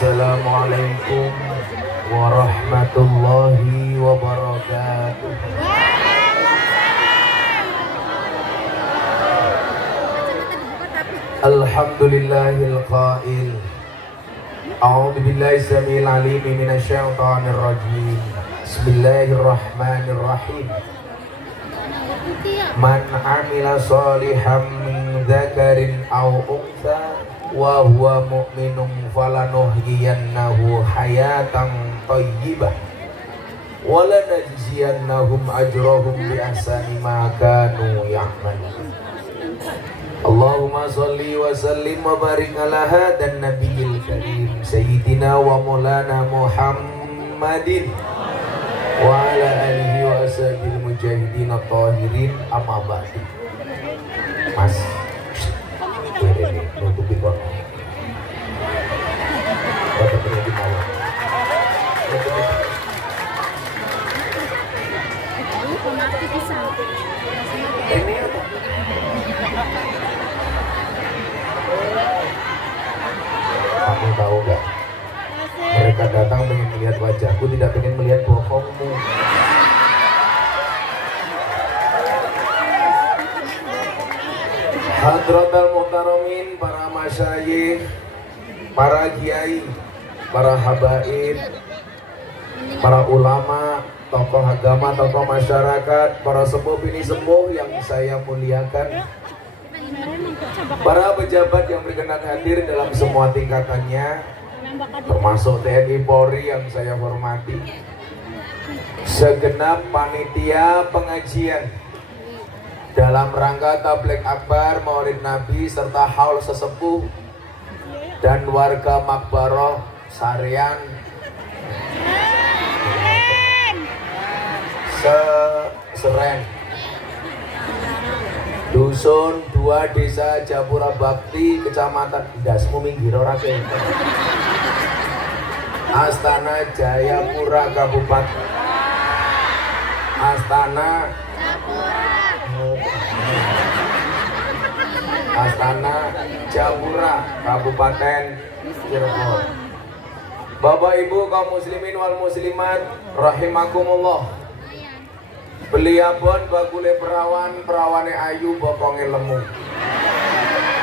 Assalamualaikum warahmatullahi wabarakatuh. Alhamdulillahil qail. A'udzu billahi samil alim minasyaitonir rajim. Bismillahirrahmanirrahim. Man amila shalihan min dzakarin aw untha wa huwa mu'minun falanuhyiyannahu hayatan thayyibah wa lanajziyannahum ajrahum bi ahsani ma kanu ya'malun. Allahumma sholli wa sallim wa barik ala hadan nabiyil karim sayyidina wa maulana Muhammadin wa ala alihi wa ashabil mujahidin at-tahirin, amma ba'du. Mas ini nutupi kok. Bapak di bawah. Ini apa? Kamu tahu gak? Mereka datang ingin melihat wajahku, tidak ingin melihat bohongmu. Hadratal muhtaramin, para masyayikh, para kiai, para habaib, para ulama, tokoh agama, tokoh masyarakat, para sepuh bini sepuh yang saya muliakan, para pejabat yang berkenan hadir dalam semua tingkatannya, termasuk TNI Polri yang saya hormati, segenap panitia pengajian dalam rangka tabligh akbar Maulid Nabi serta haul sesepuh dan warga Makbaroh Sarian Seren Dusun 2 Desa Japura Bakti Kecamatan Dasmu Minggir ora Astana Jayapura Kabupaten Astana Japura Kabupaten Cirebon. Bapak Ibu kaum muslimin wal muslimat rahimakumullah. Beliabon bakule perawane ayu bokonge lemu.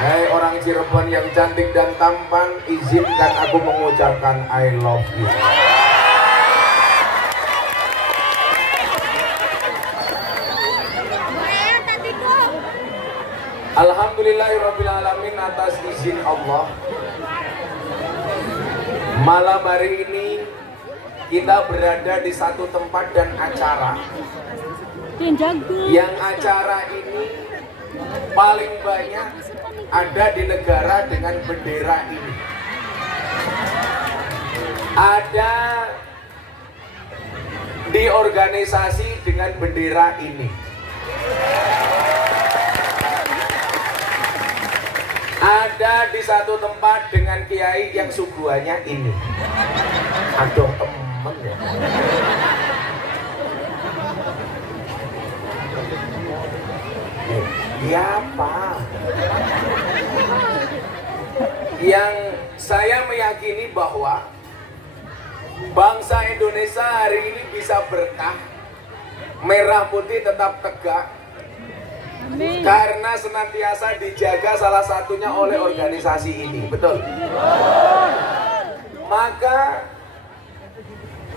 Hai orang Cirebon yang cantik dan tampan, izinkan aku mengucapkan I love you. Alhamdulillahirrabbilalamin, atas izin Allah malam hari ini kita berada di satu tempat dan acara yang acara ini paling banyak ada di negara dengan bendera ini. Ada di organisasi dengan bendera ini. Ada di satu tempat dengan kiai yang suguhannya ini. Aduh temen ya. Siapa? Yang saya meyakini bahwa bangsa Indonesia hari ini bisa berkah, merah putih tetap tegak. Amin. Karena senantiasa dijaga salah satunya oleh organisasi ini, betul? Maka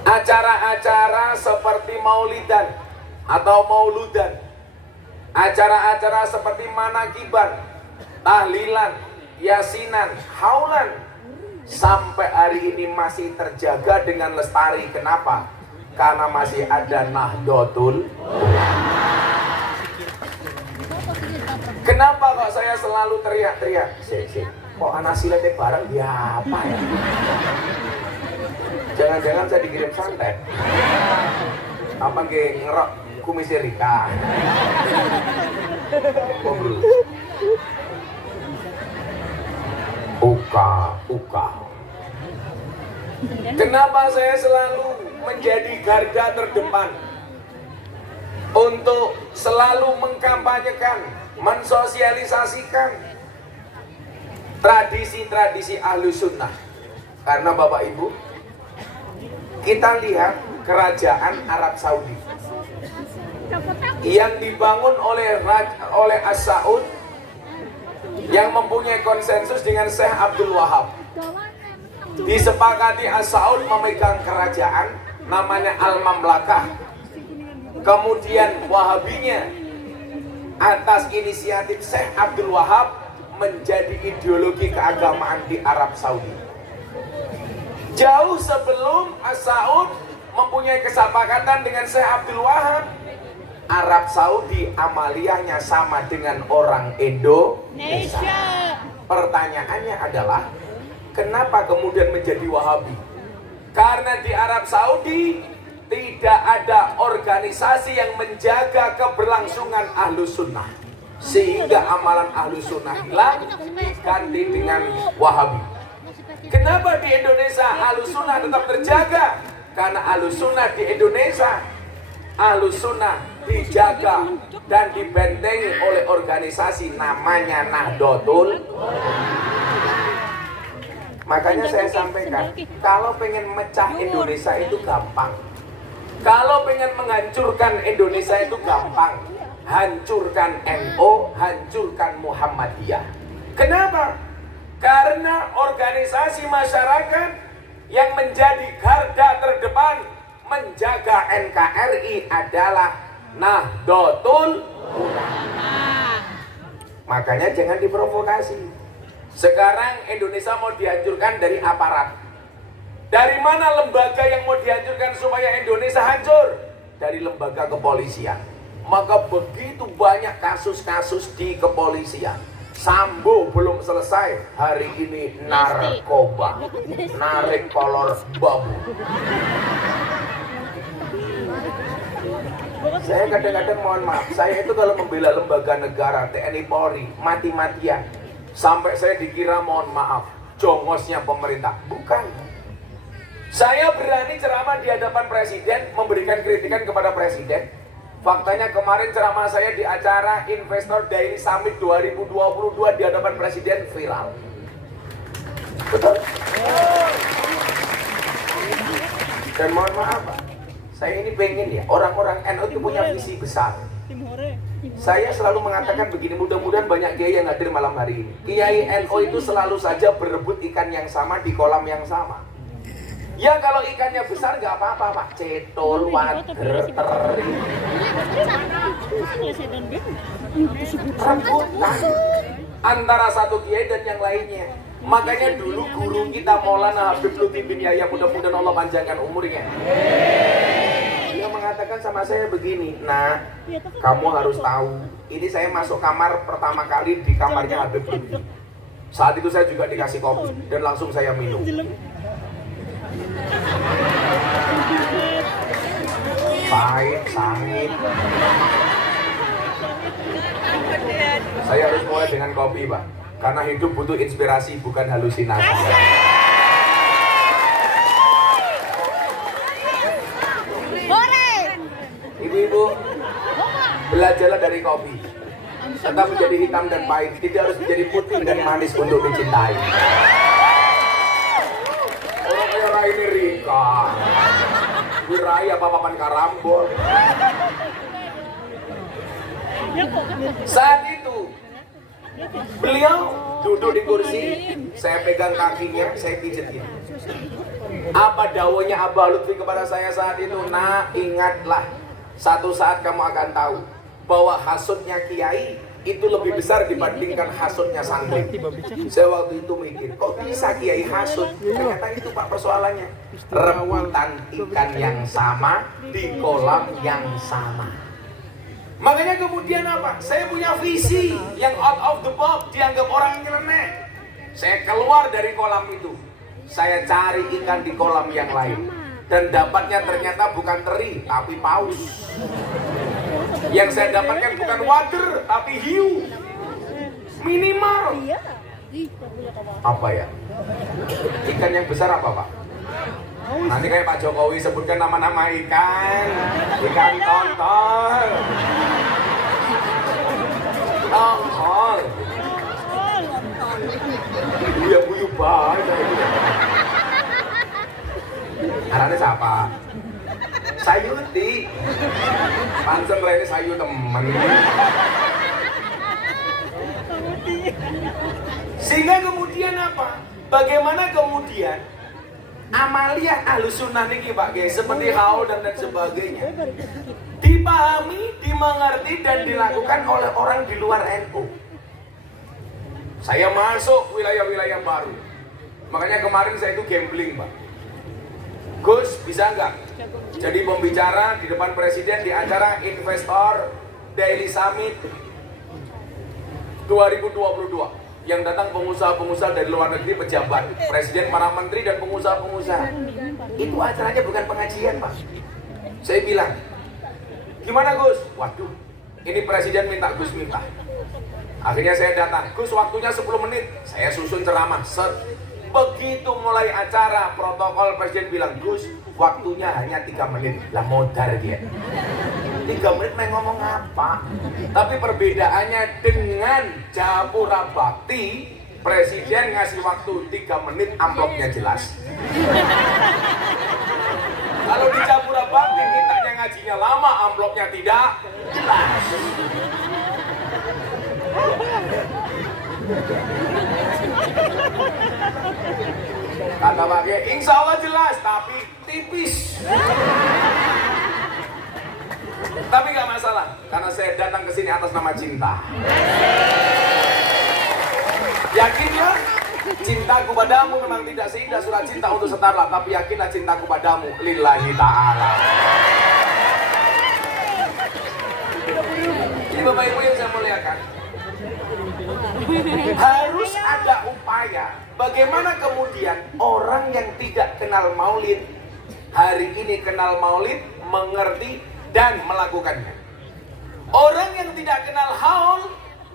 acara-acara seperti maulidan atau mauludan, acara-acara seperti manakiban, tahlilan, yasinan, haulan, sampai hari ini masih terjaga dengan lestari. Kenapa? Karena masih ada Nahdlatul Ulama. Kenapa kok saya selalu teriak-teriak? Kok anak silatnya bareng ya apa ya? Jangan-jangan saya dikirim santet. Apa ngerok kumis Rika? Uka. Kenapa saya selalu menjadi garda terdepan untuk selalu mengkampanyekan, mensosialisasikan tradisi-tradisi Ahlus Sunnah, Karena Bapak Ibu, kita lihat kerajaan Arab Saudi yang dibangun oleh As-Saud, yang mempunyai konsensus dengan Syekh Abdul Wahab. Disepakati As-Saud memegang kerajaan namanya Al-Mamlakah. Kemudian Wahabinya atas inisiatif Syekh Abdul Wahab menjadi ideologi keagamaan di Arab Saudi. Jauh sebelum As-Saud mempunyai kesepakatan dengan Syekh Abdul Wahab, Arab Saudi amaliyahnya sama dengan orang Indonesia. Pertanyaannya adalah, kenapa kemudian menjadi Wahabi? Karena di Arab Saudi tidak ada organisasi yang menjaga keberlangsungan Ahlus Sunnah, sehingga amalan Ahlus Sunnah hilang diganti dengan Wahabi. Kenapa di Indonesia Ahlus Sunnah tetap terjaga? Karena Ahlus Sunnah di Indonesia, Ahlus Sunnah dijaga dan dibentengi oleh organisasi namanya Nahdlatul. Makanya saya sampaikan, kalau pengen mecah Indonesia itu gampang. Kalau pengen menghancurkan Indonesia itu gampang. Hancurkan NU, hancurkan Muhammadiyah. Kenapa? Karena organisasi masyarakat yang menjadi garda terdepan menjaga NKRI adalah Nahdlatul Ulama. Makanya jangan diprovokasi. Sekarang Indonesia mau dihancurkan dari aparat. Dari mana lembaga yang mau dihancurkan supaya Indonesia hancur? Dari lembaga kepolisian. Maka begitu banyak kasus-kasus di kepolisian. Sambo belum selesai, hari ini narkoba, narik kolor babu. Saya kadang-kadang mohon maaf, saya itu kalau membela lembaga negara, TNI Polri, mati-matian. Sampai saya dikira mohon maaf, jongosnya pemerintah. Bukan. Saya berani ceramah di hadapan presiden, memberikan kritikan kepada presiden. Faktanya kemarin ceramah saya di acara Investor Daily Summit 2022 di hadapan presiden viral. Betul? Dan mohon maaf Pak, saya ini pengen ya, orang-orang NU itu punya visi besar. Saya selalu mengatakan begini, mudah-mudahan banyak kiai yang hadir malam hari ini. Kiai NU itu selalu saja berebut ikan yang sama di kolam yang sama. Ya kalau ikannya besar nggak apa-apa Pak, cetol, wader, teri. Rebutan antara satu kiai dan yang lainnya. Makanya dulu guru kita Maulana Habib Lutfi bin Yahya, mudah-mudahan Allah panjangkan umurnya. Dia mengatakan sama saya begini, nah kamu harus tahu, ini saya masuk kamar pertama kali di kamarnya Habib Lutfi. Saat itu saya juga dikasih kopi dan langsung saya minum. Pahit, sangit. Saya harus mulai dengan kopi Pak, karena hidup butuh inspirasi bukan halusinasi. Ibu-ibu, belajarlah dari kopi. Tetap menjadi hitam dan pahit, tidak harus menjadi putih dan manis untuk dicintai. Orang ini Rika, Wiraya papan karambol. Saat itu beliau duduk di kursi, saya pegang kakinya, saya pijetin. Apa dawuhnya Abah Lutfi kepada saya saat itu? Nah, ingatlah, satu saat kamu akan tahu bahwa hasutnya kiai itu lebih besar dibandingkan hasutnya santri. Saya waktu itu mikir, kok bisa kiai hasut? Ternyata itu Pak persoalannya. Rebutan ikan yang sama di kolam yang sama. Makanya kemudian apa? Saya punya visi yang out of the box, dianggap orang nyeleneh. Saya keluar dari kolam itu. Saya cari ikan di kolam yang lain. Dan dapatnya ternyata bukan teri, tapi paus. Yang saya dapatkan bukan wader, tapi hiu. Minimal. Apa ya? Ikan yang besar apa Pak? Nanti kayak Pak Jokowi sebutkan nama-nama ikan. Ikan tongkol. Tongkol. Buya-buyu banget. Namanya siapa? Sayuti. Pancen rene sayu temen. Sehingga kemudian apa? Bagaimana kemudian amaliyah Ahlus Sunnah niki Pak Ge, seperti haul dan sebagainya dipahami, dimengerti dan dilakukan oleh orang di luar NU. Saya masuk wilayah-wilayah baru. Makanya kemarin saya itu gambling, Pak. Gus, bisa nggak jadi pembicara di depan presiden di acara Investor Daily Summit 2022 yang datang pengusaha-pengusaha dari luar negeri, pejabat, presiden, para menteri dan pengusaha-pengusaha. Itu acaranya bukan pengajian, Pak. Saya bilang, gimana Gus? Waduh, ini presiden minta, Gus minta. Akhirnya saya datang, Gus waktunya 10 menit. Saya susun ceramah, set. Begitu mulai acara, protokol presiden bilang, Gus, waktunya hanya 3 menit. Lah modar dia. 3 menit main ngomong apa? Tapi perbedaannya dengan Japura Bakti, presiden ngasih waktu 3 menit, amplopnya jelas. Kalau di Japura Bakti mintanya ngajinya lama, amplopnya tidak jelas. Kata pakai, insya Allah jelas, tapi tipis. Tapi nggak masalah, karena saya datang ke sini atas nama cinta. Yakinlah, cintaku padamu memang tidak seindah surat cinta untuk setara, tapi yakinlah cintaku padamu lillahi ta'ala. Ini Bapak Ibu yang saya muliakan, harus ada upaya bagaimana kemudian orang yang tidak kenal maulid hari ini kenal maulid, mengerti dan melakukannya. Orang yang tidak kenal haul,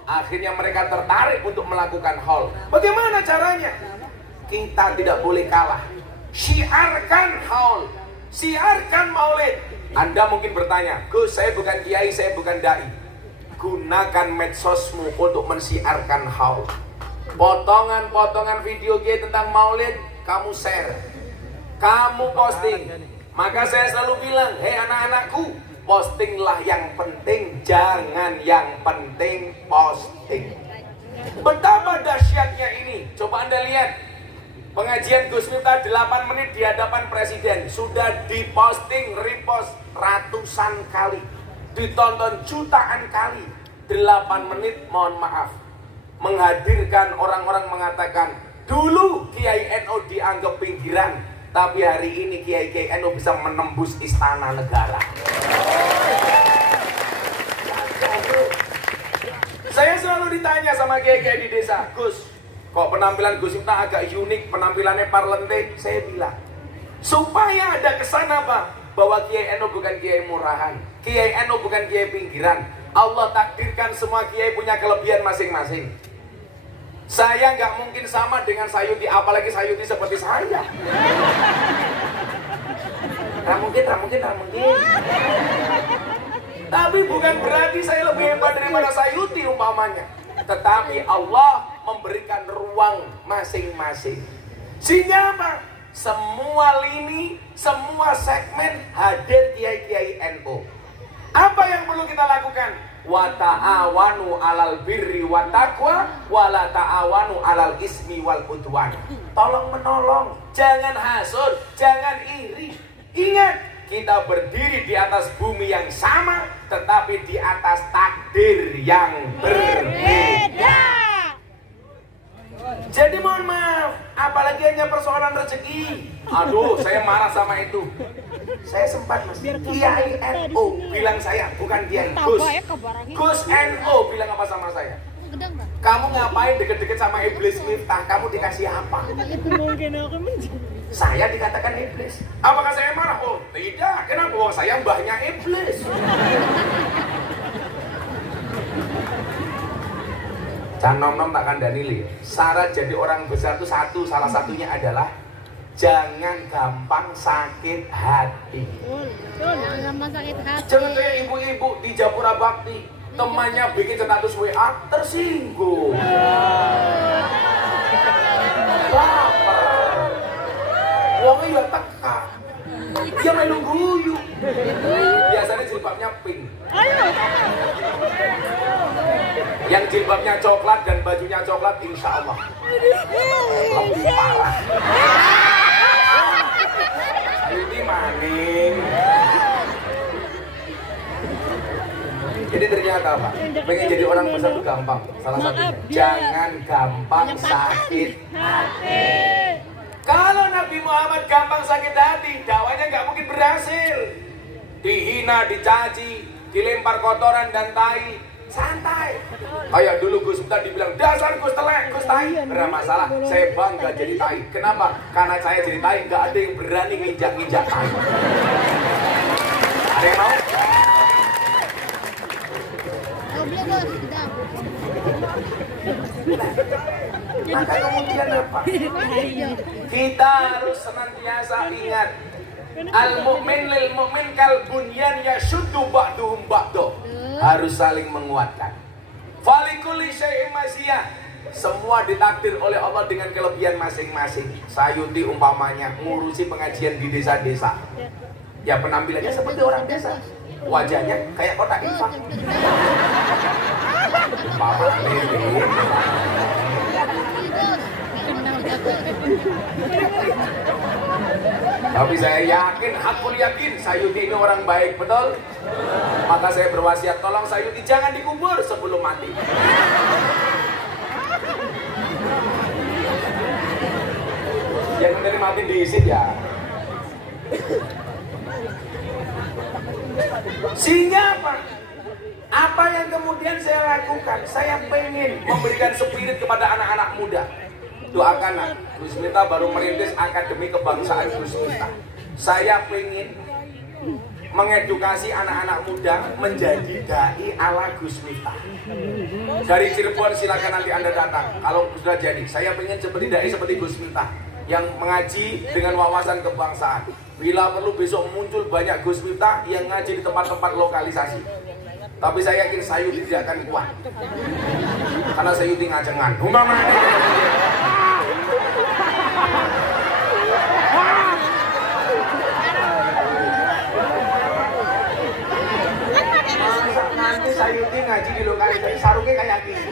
akhirnya mereka tertarik untuk melakukan haul. Bagaimana caranya? Kita tidak boleh kalah. Syiarkan haul, siarkan maulid. Anda mungkin bertanya, Gus, saya bukan kiai, saya bukan dai. Gunakan medsosmu untuk mensiarkan haul. Potongan-potongan video kiai tentang maulid kamu share, kamu posting. Maka saya selalu bilang, hei anak-anakku, postinglah yang penting, jangan yang penting posting. Betapa dahsyatnya ini. Coba Anda lihat pengajian Gus Miftah 8 menit di hadapan presiden, sudah diposting, repost ratusan kali, ditonton jutaan kali. 8 menit, mohon maaf, menghadirkan orang-orang mengatakan dulu Kiai NU dianggap pinggiran, tapi hari ini Kiai NU bisa menembus istana negara. Saya selalu ditanya sama Kiai di desa, Gus, kok penampilan Gus Miftah agak unik, penampilannya parlente? Saya bilang, supaya ada kesan apa? Bahwa Kiai NU bukan Kiai murahan, Kiai NU bukan Kiai pinggiran. Allah takdirkan semua Kiai punya kelebihan masing-masing. Saya nggak mungkin sama dengan Sayuti, apalagi Sayuti seperti saya. Ramungkin. Tapi bukan berarti saya lebih hebat daripada Sayuti umpamanya. Tetapi Allah memberikan ruang masing-masing. Sehingga apa? Semua lini, semua segmen hadir Kiai-Kiai NU. Apa yang perlu kita lakukan? Wa ta'awanu 'alal birri wa taqwa wa la ta'awanu 'alal ismi wal udwan. Tolong menolong, jangan hasud, jangan iri. Ingat, kita berdiri di atas bumi yang sama, tetapi di atas takdir yang berbeda. Jadi mohon maaf, apalagi hanya persoalan rezeki. Aduh, saya marah sama itu. Saya sempat Mas, Kiai NU bilang saya, bukan Kiai, Gus NU bilang apa sama saya? Kamu ngapain deket-deket sama iblis Miftah? Kamu dikasih apa? Saya dikatakan iblis. Apakah saya marah? Oh tidak, kenapa? Oh, saya mbahnya iblis. Can nom-nom tak kandani. Syarat jadi orang besar itu salah satunya adalah jangan gampang sakit hati. Jangan gampang sakit hati. Jangan kayak ibu-ibu di Japura Bakti, temannya bikin status WA tersinggung. Baper. Wongnya ya teka. helmnya coklat dan bajunya coklat, insya Allah lebih parah. Ini maning. Jadi ternyata apa? Pengen jadi orang besar itu gampang. Salah satunya, jangan gampang sakit hati. Kalau Nabi Muhammad gampang sakit hati, dakwanya nggak mungkin berhasil. Dihina, dicaci, dilempar kotoran dan tai, santai. Kayak dulu Gus Miftah dibilang, dasar Gus telek, Gus tai. Berapa masalah, saya bangga jadi tai. Kenapa? Karena saya jadi tai, nggak ada yang berani nginjak-nginjak tai. Ada yang mau? Boleh bos, sedang. Maka kemudian apa? Kita harus senantiasa ingat, al-mu'min lil mu'min kal bunyan yashuddu ba'duhum ba'du. Harus saling menguatkan. Falikulli syai'in masiyah. Semua ditakdir oleh Allah dengan kelebihan masing-masing. Sayuti umpamanya ngurusi pengajian di desa-desa. Ya penampilannya seperti orang desa. Wajahnya kayak kotak infak. Papa ini. Tapi saya yakin, hakul yakin Sayuti ini orang baik, betul? Maka saya berwasiat, tolong Sayuti jangan dikubur sebelum mati. Yang dari mati diisit ya. Sehingga apa? Apa yang kemudian saya lakukan? Saya pengen memberikan spirit kepada anak-anak muda. Doakanlah, Gus Miftah baru merintis Akademi Kebangsaan Gus Miftah. Saya pengen mengedukasi anak-anak muda menjadi dai ala Gus Miftah. Dari Cirebon silakan nanti Anda datang. Kalau sudah jadi, saya pengen seperti dai seperti Gus Miftah yang mengaji dengan wawasan kebangsaan. Bila perlu besok muncul banyak Gus Miftah yang ngaji di tempat-tempat lokalisasi. Tapi saya yakin Sayuti tidak akan kuat. Karena Sayuti ngacengan. Nanti Sayuti ngaji di lokalisasi sarungnya kayak gini.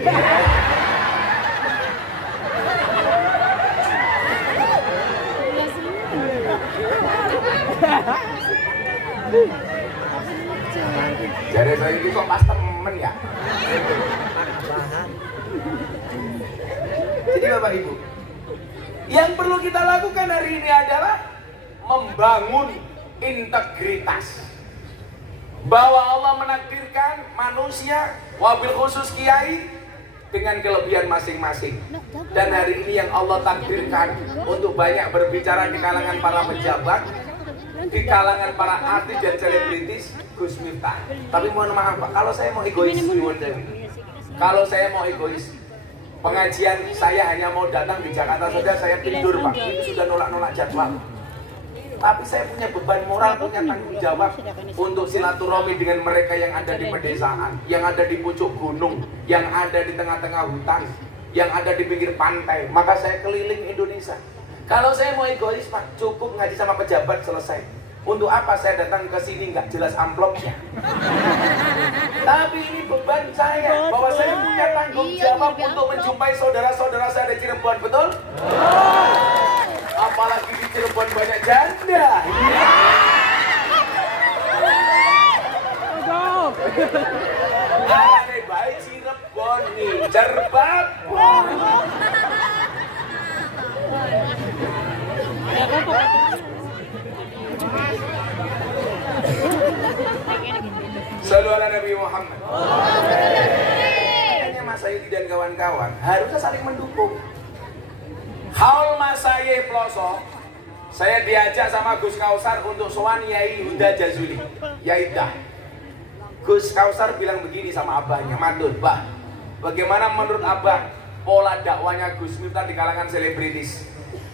Jadi saya ini kok pas temen ya. Jadi Bapak Ibu, yang perlu kita lakukan hari ini adalah membangun integritas. Bahwa Allah menakdirkan manusia, wabil khusus kiai, dengan kelebihan masing-masing. Dan hari ini yang Allah takdirkan untuk banyak berbicara di kalangan para pejabat, di kalangan para artis dan selebritis, Gus Miftah. Tapi mohon maaf Pak, kalau saya mau egois, kalau saya mau egois, pengajian saya hanya mau datang di Jakarta saja, saya tidur Pak, itu sudah nolak-nolak jadwal. Tapi saya punya beban moral, punya tanggung jawab untuk silaturahmi dengan mereka yang ada di pedesaan, yang ada di pucuk gunung, yang ada di tengah-tengah hutan, yang ada di pinggir pantai. Maka saya keliling Indonesia. Kalau saya mau egois Pak, cukup ngaji sama pejabat selesai. Untuk apa saya datang ke sini nggak jelas amplopnya? Tapi ini beban saya, bahwa saya punya tanggung jawab untuk menjumpai saudara-saudara saya di Cirebon, betul? Apalagi di Cirebon banyak janda. Ada baik Cirebon nih, Cirebon. Sallu ala Nabi Muhammad. Makanya Mas Sayuti dan kawan-kawan harusnya saling mendukung. Haul Mas Saye Ploso, saya diajak sama Gus Kausar untuk sowan Yai Huda Jazuli. Yaidah. Gus Kausar bilang begini sama abahnya, Madun, Bah, bagaimana menurut abah pola dakwanya Gus Miftah di kalangan selebritis?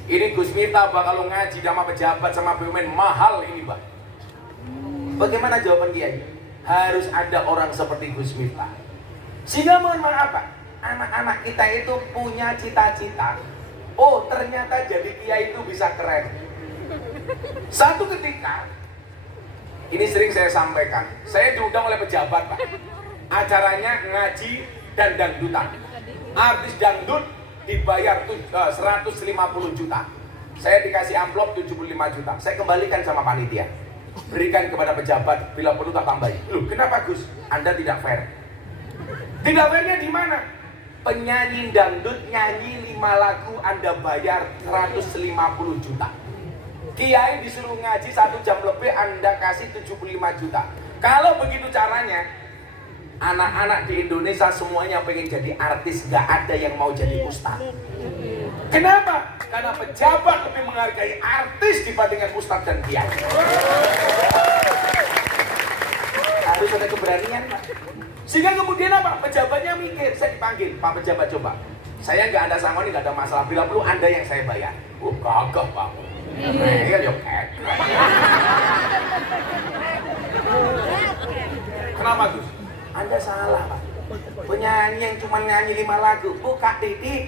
Ini Gus Miftah bakal ngaji sama pejabat sama BUMN mahal ini, Bah. Bagaimana jawaban Kiai? Harus ada orang seperti Gus Miftah. Sehingga mohon maaf Pak, anak-anak kita itu punya cita-cita. Oh ternyata jadi kiai itu bisa keren. Satu ketika, ini sering saya sampaikan, saya diundang oleh pejabat Pak. Acaranya ngaji dan dangdutan. Artis dangdut dibayar 150 juta. Saya dikasih amplop 75 juta. Saya kembalikan sama panitia. Berikan kepada pejabat, bila perlu tak tambahin. Loh, kenapa Gus? Anda tidak fair. Tidak fairnya di mana? Penyanyi dangdut nyanyi 5 lagu Anda bayar 150 juta. Kiai disuruh ngaji 1 jam lebih Anda kasih 75 juta. Kalau begitu caranya, anak-anak di Indonesia semuanya pengen jadi artis, gak ada yang mau jadi ustaz. Kenapa? Karena pejabat lebih menghargai artis dibandingkan ustaz dan kiai. Harus ada keberanian, Pak. Sehingga kemudian apa? Pejabatnya mikir, saya dipanggil, Pak pejabat coba. Saya nggak ada sangoni, nggak ada masalah. Bila perlu Anda yang saya bayar. Gagah Pak. Iya, yuk. Kenapa Gus? Anda salah Pak. Penyanyi yang cuma nyanyi 5 lagu, buka titik.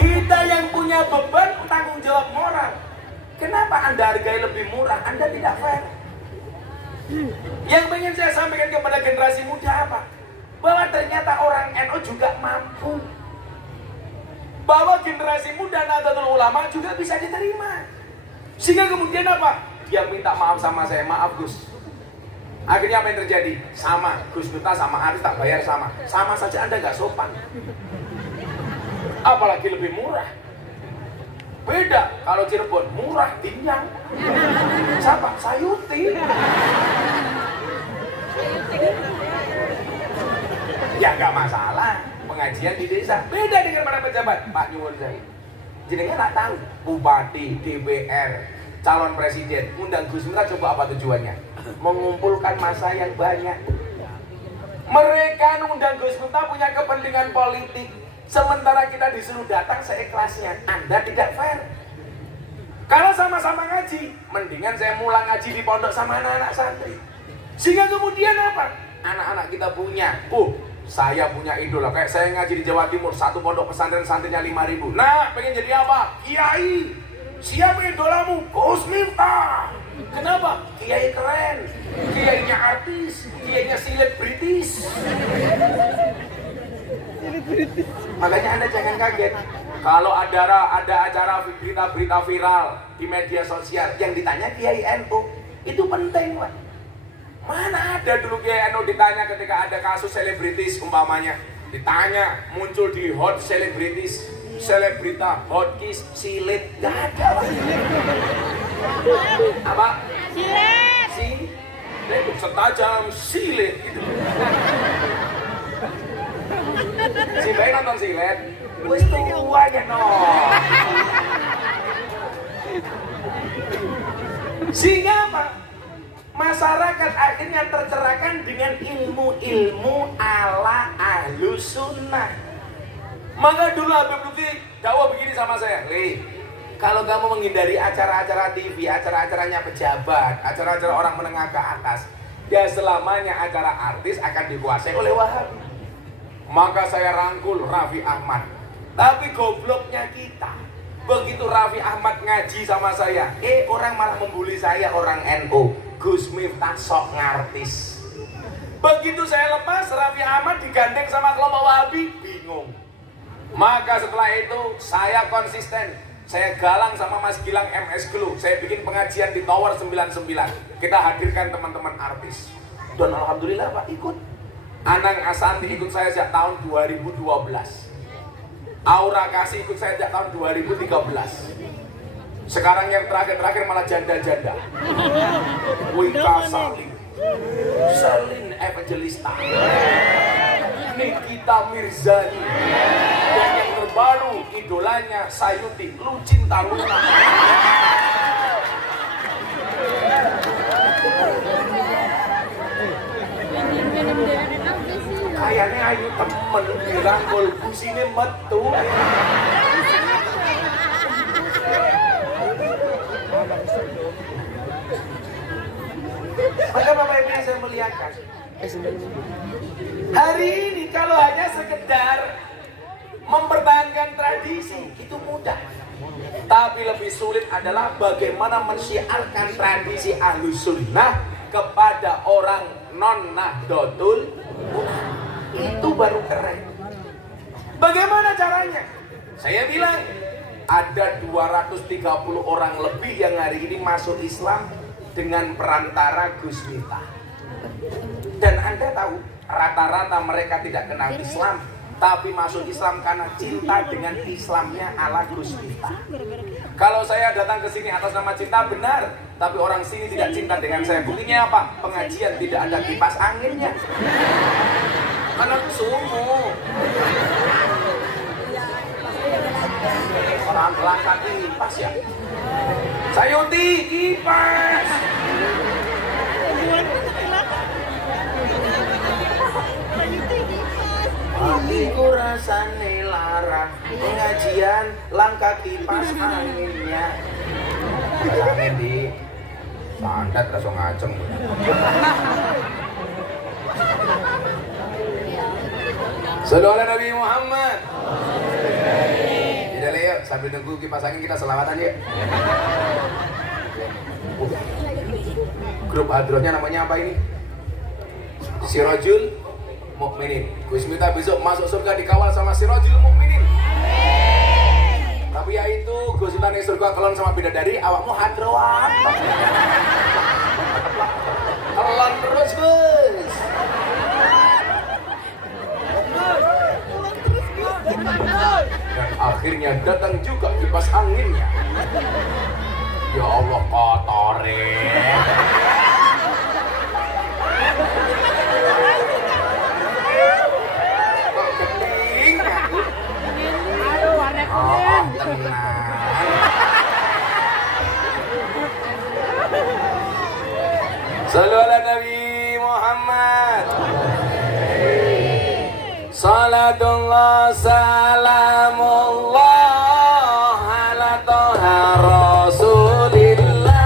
Kita yang punya beban tanggung jawab moral. Kenapa Anda hargai lebih murah? Anda tidak fair. Yang ingin saya sampaikan kepada generasi muda apa? Bahwa ternyata orang NU juga mampu. Bahwa generasi muda Nahdlatul Ulama juga bisa diterima. Sehingga kemudian apa? Dia minta maaf sama saya, maaf Gus. Akhirnya apa yang terjadi? Sama, Gus Miftah sama Aris tak bayar sama. Sama saja Anda gak sopan. Apalagi lebih murah. Beda, kalau Cirebon murah, Dinyang. Siapa? Sayuti. Ya nggak masalah, pengajian di desa beda dengan para pejabat. Pak Nyuwun saya, jenengan nggak tahu bupati, DPR, calon presiden, undang Gus Miftah coba apa tujuannya? Mengumpulkan massa yang banyak. Mereka undang Gus Miftah punya kepentingan politik. Sementara kita disuruh datang seikhlasnya. Anda tidak fair. Kalau sama-sama ngaji, mendingan saya mulang ngaji di pondok sama anak-anak santri. Sehingga kemudian apa? Anak-anak kita punya, saya punya idola. Kayak saya ngaji di Jawa Timur, 1 pondok pesantren santrinya 5.000. Nah, pengen jadi apa? Kiai. Siapa idolamu? Gus Miftah. Kenapa? Kiai keren. Kiainya artis. Kiainya selebritis. Makanya Anda jangan kaget kalau ada acara berita-berita viral di media sosial yang ditanya Kiai NU. Itu penting, Pak. Mana ada dulu Kiai NU ditanya ketika ada kasus selebritis umpamanya. Ditanya, muncul di hot selebritis, selebrita, hot kiss, silit. Gak ada, Pak. Apa? Silet. Silet. Setajam silit gitu. Si Bayi nonton silet, wis tua ya no. Sehingga apa? Masyarakat akhirnya tercerahkan dengan ilmu-ilmu ala ahlus sunnah. Maka dulu Habib Lutfi dakwah begini sama saya, kalau kamu menghindari acara-acara TV, acara-acaranya pejabat, acara-acara orang menengah ke atas, ya selamanya acara artis akan dikuasai oleh Wahabi. Maka saya rangkul Raffi Ahmad. Tapi gobloknya kita, begitu Raffi Ahmad ngaji sama saya, orang malah membuli saya orang NU. Gus Miftah sok ngartis. Begitu saya lepas, Raffi Ahmad digandeng sama kelompok Wahabi, bingung. Maka setelah itu saya konsisten. Saya galang sama Mas Gilang MS Glu. Saya bikin pengajian di Tower 99. Kita hadirkan teman-teman artis. Dan alhamdulillah Pak ikut. Anang Asanti ikut saya sejak tahun 2012. Aura Kasih ikut saya sejak tahun 2013. Sekarang yang terakhir malah janda-janda. Wika Salim, Selin Evangelista, Nikita Mirzani, dan yang terbaru idolanya Sayuti, Lucinta Luna. Kayaknya ayu temen bilang gol kusine metu. Maka Bapak Ibu yang saya muliakan, hari ini kalau hanya sekedar mempertahankan tradisi itu mudah. Tapi lebih sulit adalah bagaimana mensyiarkan tradisi Ahlus Sunnah kepada orang non-Nahdlatul Ulama. Itu baru keren. Bagaimana caranya? Saya bilang ada 230 orang lebih yang hari ini masuk Islam dengan perantara Gus Miftah. Dan Anda tahu, rata-rata mereka tidak kenal Islam, tapi masuk Islam karena cinta dengan Islamnya ala Gus Miftah. Kalau saya datang ke sini atas nama cinta, benar, tapi orang sini tidak cinta dengan saya. Buktinya apa? Pengajian tidak ada kipas anginnya. Karena sumuh. Orang belakang kipas ya. Sayuti kipas. Hatiku rasane lara, pengajian langkah kipas anginnya. Kipas angin di sandat langsung ngaceng. Sallallahu alaihi Nabi Muhammad. Tidak yuk, sambil nunggu kipas angin kita selawatan yuk. Grup hadrohnya namanya apa ini? Sirajul Mukminin. Gus Miftah besok masuk surga dikawal sama Sirajul Mukminin. Tapi ya itu, Gus Miftah nih surga kelon sama bidadari, awakmu hadroan. Kelon terus Gus. Dan akhirnya datang juga kipas anginnya. Ya Allah kotorin. Kok keting aku? Aduh, warna Oh, tenang. Sallu ala Nabi Muhammad. Salatullah salamullah ala toha rasulillah.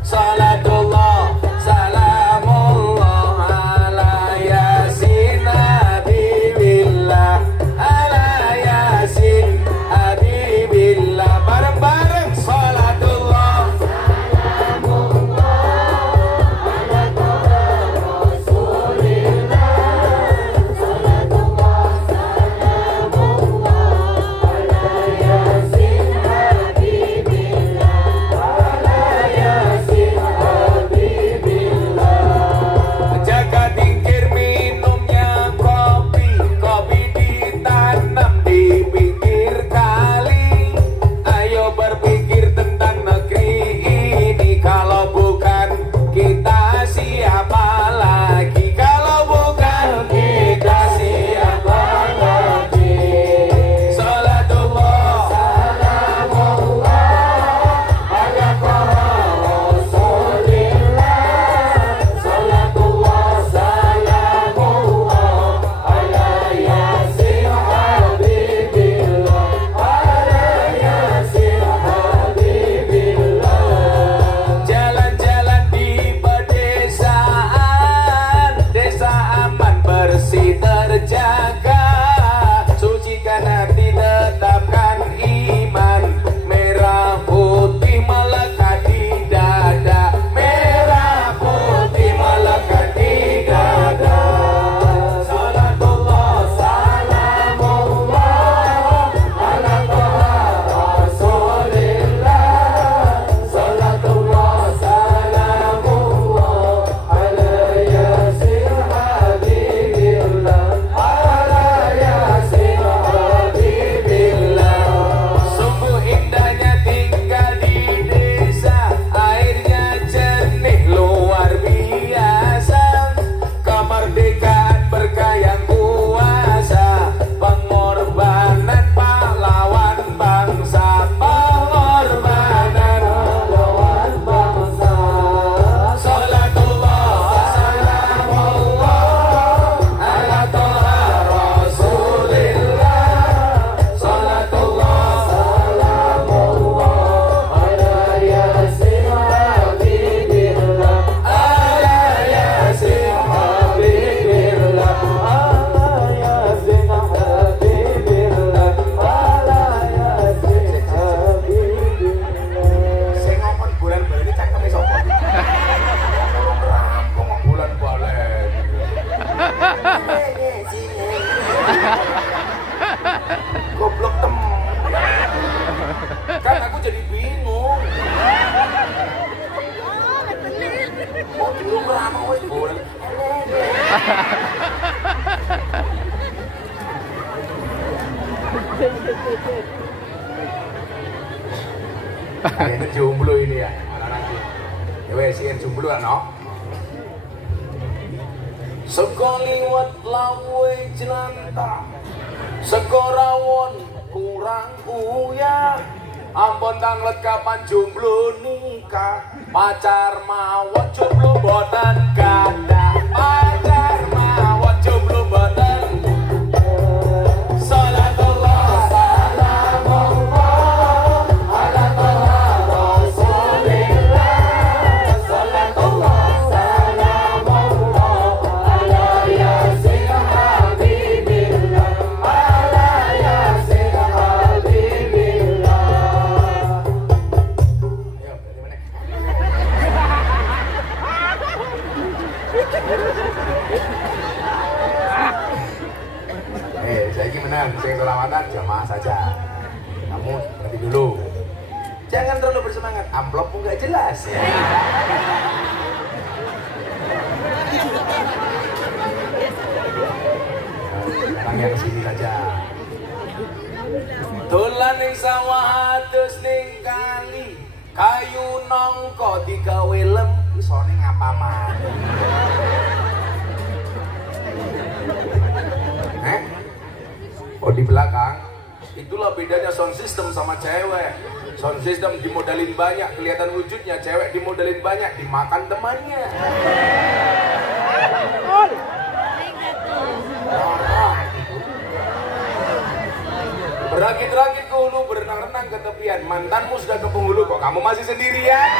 Salatullah salamullah ala yasin habibillah. Ala yasin habibillah. Bareng-bareng salatullah jaga tingkir minumnya kopi, kopi ditanam di pinggir kali. Ayo berpikir tentang negeri ini, kalau bukan kita siapa lagi? Kalau bukan kita siapa lagi? Salatullah salamullah ala rasulillah. Salatullah salamullah ala yasin habibillah. Ala yasin habibillah. Jalan-jalan di pedesaan Kayaknya jomblo ini ya, anak-anaknya. Ya wes, yang jomblo no. Sego liwat lawe jelantah, sego rawon kurang uyah. Ampun tanglet kapan jomblo nikah, pacar mawon jomblo boten gadah. Pacar mawon jomblo boten. Salatullah salamullah ala toha rasulillah. Salatullah salamullah ala yasin habibillah. Ala yasin habibillah. Ayo, dari mana? Saya ini menang, saya selawatan jamaah saja. Kamu nanti dulu. Jangan terlalu bersemangat, amplop pun nggak jelas ya. Sekarang yang sini saja. Dolan ning sawah atus ning kali, kayu nongko digawe lem, isone ngapa maneh. Oh di belakang, itulah bedanya sound system sama cewek. Sound system dimodalin banyak, kelihatan wujudnya. Cewek dimodalin banyak, dimakan temannya. Berakit-rakit ke hulu, berenang-renang ke tepian. Mantanmu sudah ke penghulu, kok kamu masih sendirian?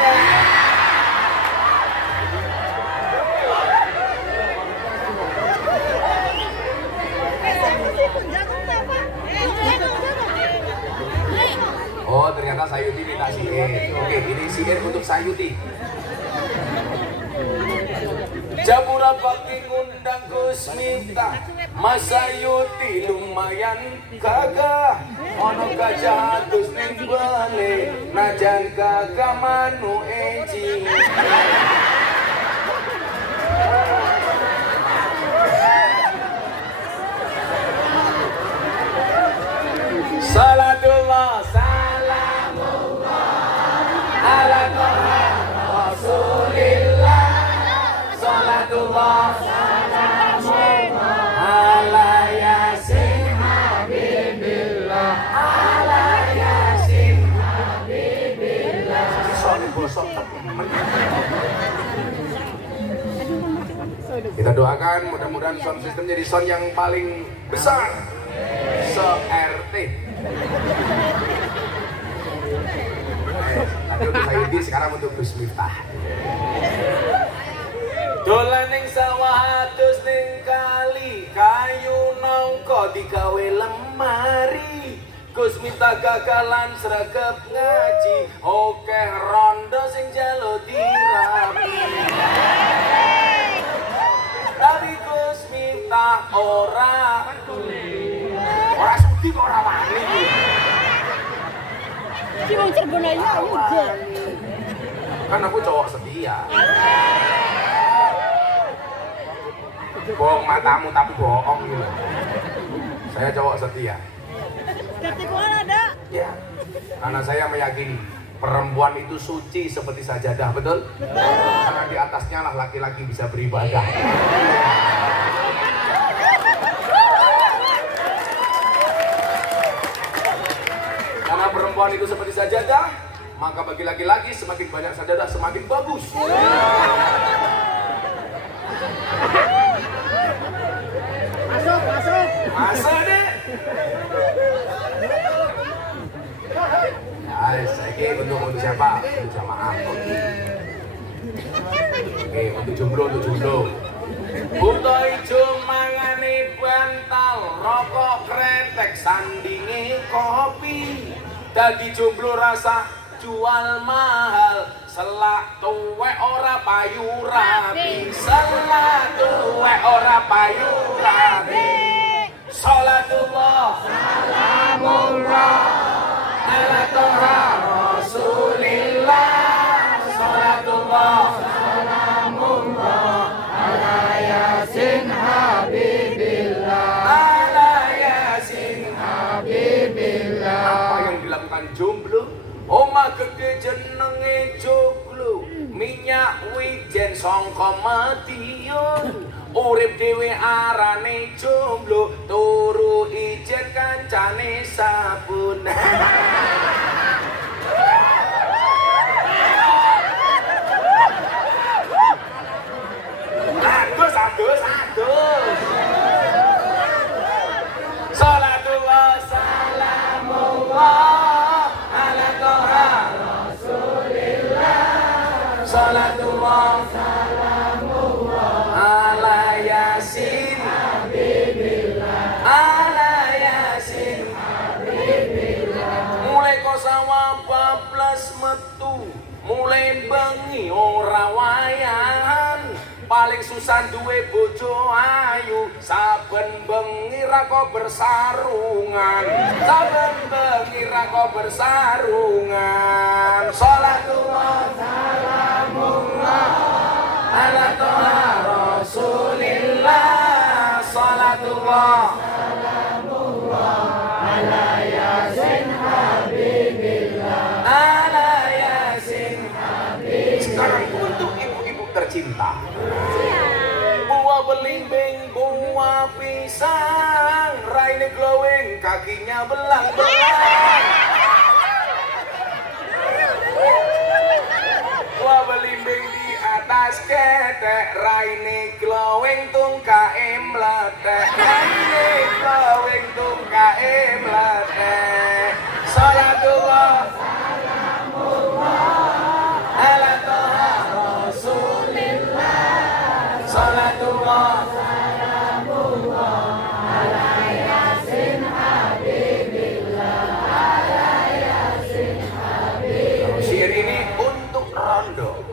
Oh ternyata Sayuti minta siir. Oke, ini siir untuk Sayuti. Jabura bakti ngundang Kusmita, Mas Sayuti lumayan gagah. Ono gajah atus ning bale, najan gagah manu eci. Salatullah salamullah ala toha rasulillah. Salatullah salamullah ala yasin habibillah. Ala yasin habibillah. Soalnya bosok temen. Kita doakan mudah-mudahan sound system jadi sound yang paling besar se-RT. Tapi untuk Sayuti sekarang untuk Gus Miftah. Dolan ning sawah atus ning kali, kayu nongko digawe lemari. Gus Miftah gagalan sregep ngaji, okeh rondo sing jalo dirapi. Tapi Gus Miftah ora sudi kok ora wani. Si wong Cirebon aja aja. Kan aku cowok setia. Bohong matamu tapi bohong gitu. Saya cowok setia. Jadi kok ada? Ya. Karena saya meyakini perempuan itu suci seperti sajadah, betul? Betul. Karena di atasnya lah laki-laki bisa beribadah. Karena perempuan itu seperti sajadah, maka bagi laki-laki semakin banyak sajadah semakin bagus. Masuk deh. Saya untuk siapa? Untuk jamaah. Oke, untuk jomblo. Buta ijo mangane bantal, rokok kretek sandinge kopi. Dadi jomblo rasa jual mahal, selak tuwek ora payu rapi. Selak tuwek ora payu rapi. Salatullah salamullah ala toha rasulillah. Salatullah salamullah ala yasin Nyak wijen sangka Madiun urip dhewe arane jomblo turu ijen kancane sabun. Adus. Salatullah salamullah ala toha Rasulillah. Salatullah salamullah ala Yasin Habibillah. Ala Yasin Habibillah. Mulai kosawa bablas metu, mulai bengi ora wayahan. Paling susah duwe bojo ayu, saben bengi ra kok bersarungan. Saben bengi ra kok bersarungan. Salatullah salamullah ala toha Rasulillah. Salatullah salamullah ala Yasin Habibillah. Ala Yasin Habibillah. Sekarang untuk ibu-ibu tercinta, buah belimbing, buah pisang, raine glowing, kakinya belang-belang. Buah belimbing di atas ketek, raine glowing, tungkae meletek. Raine glowing, tungkae meletek. Salatullah ala toha Rasulillah. Salatullah salamullah ala Yasin Habibillah. Ala Yasin Habibillah. Syair ini untuk rondo.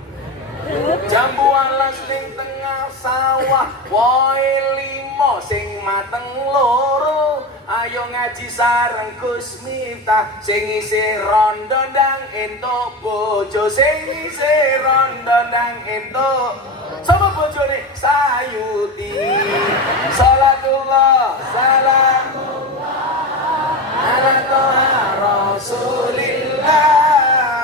Jambu alas ning tengah sawah, woe limo sing mateng loro. Ayo ngaji sareng Gus Miftah, sing isih rondo ndang entuk bojo, sing isih rondo ndang entuk sama bojone Sayuti. Salatullah salamullah ala toha Rasulillah.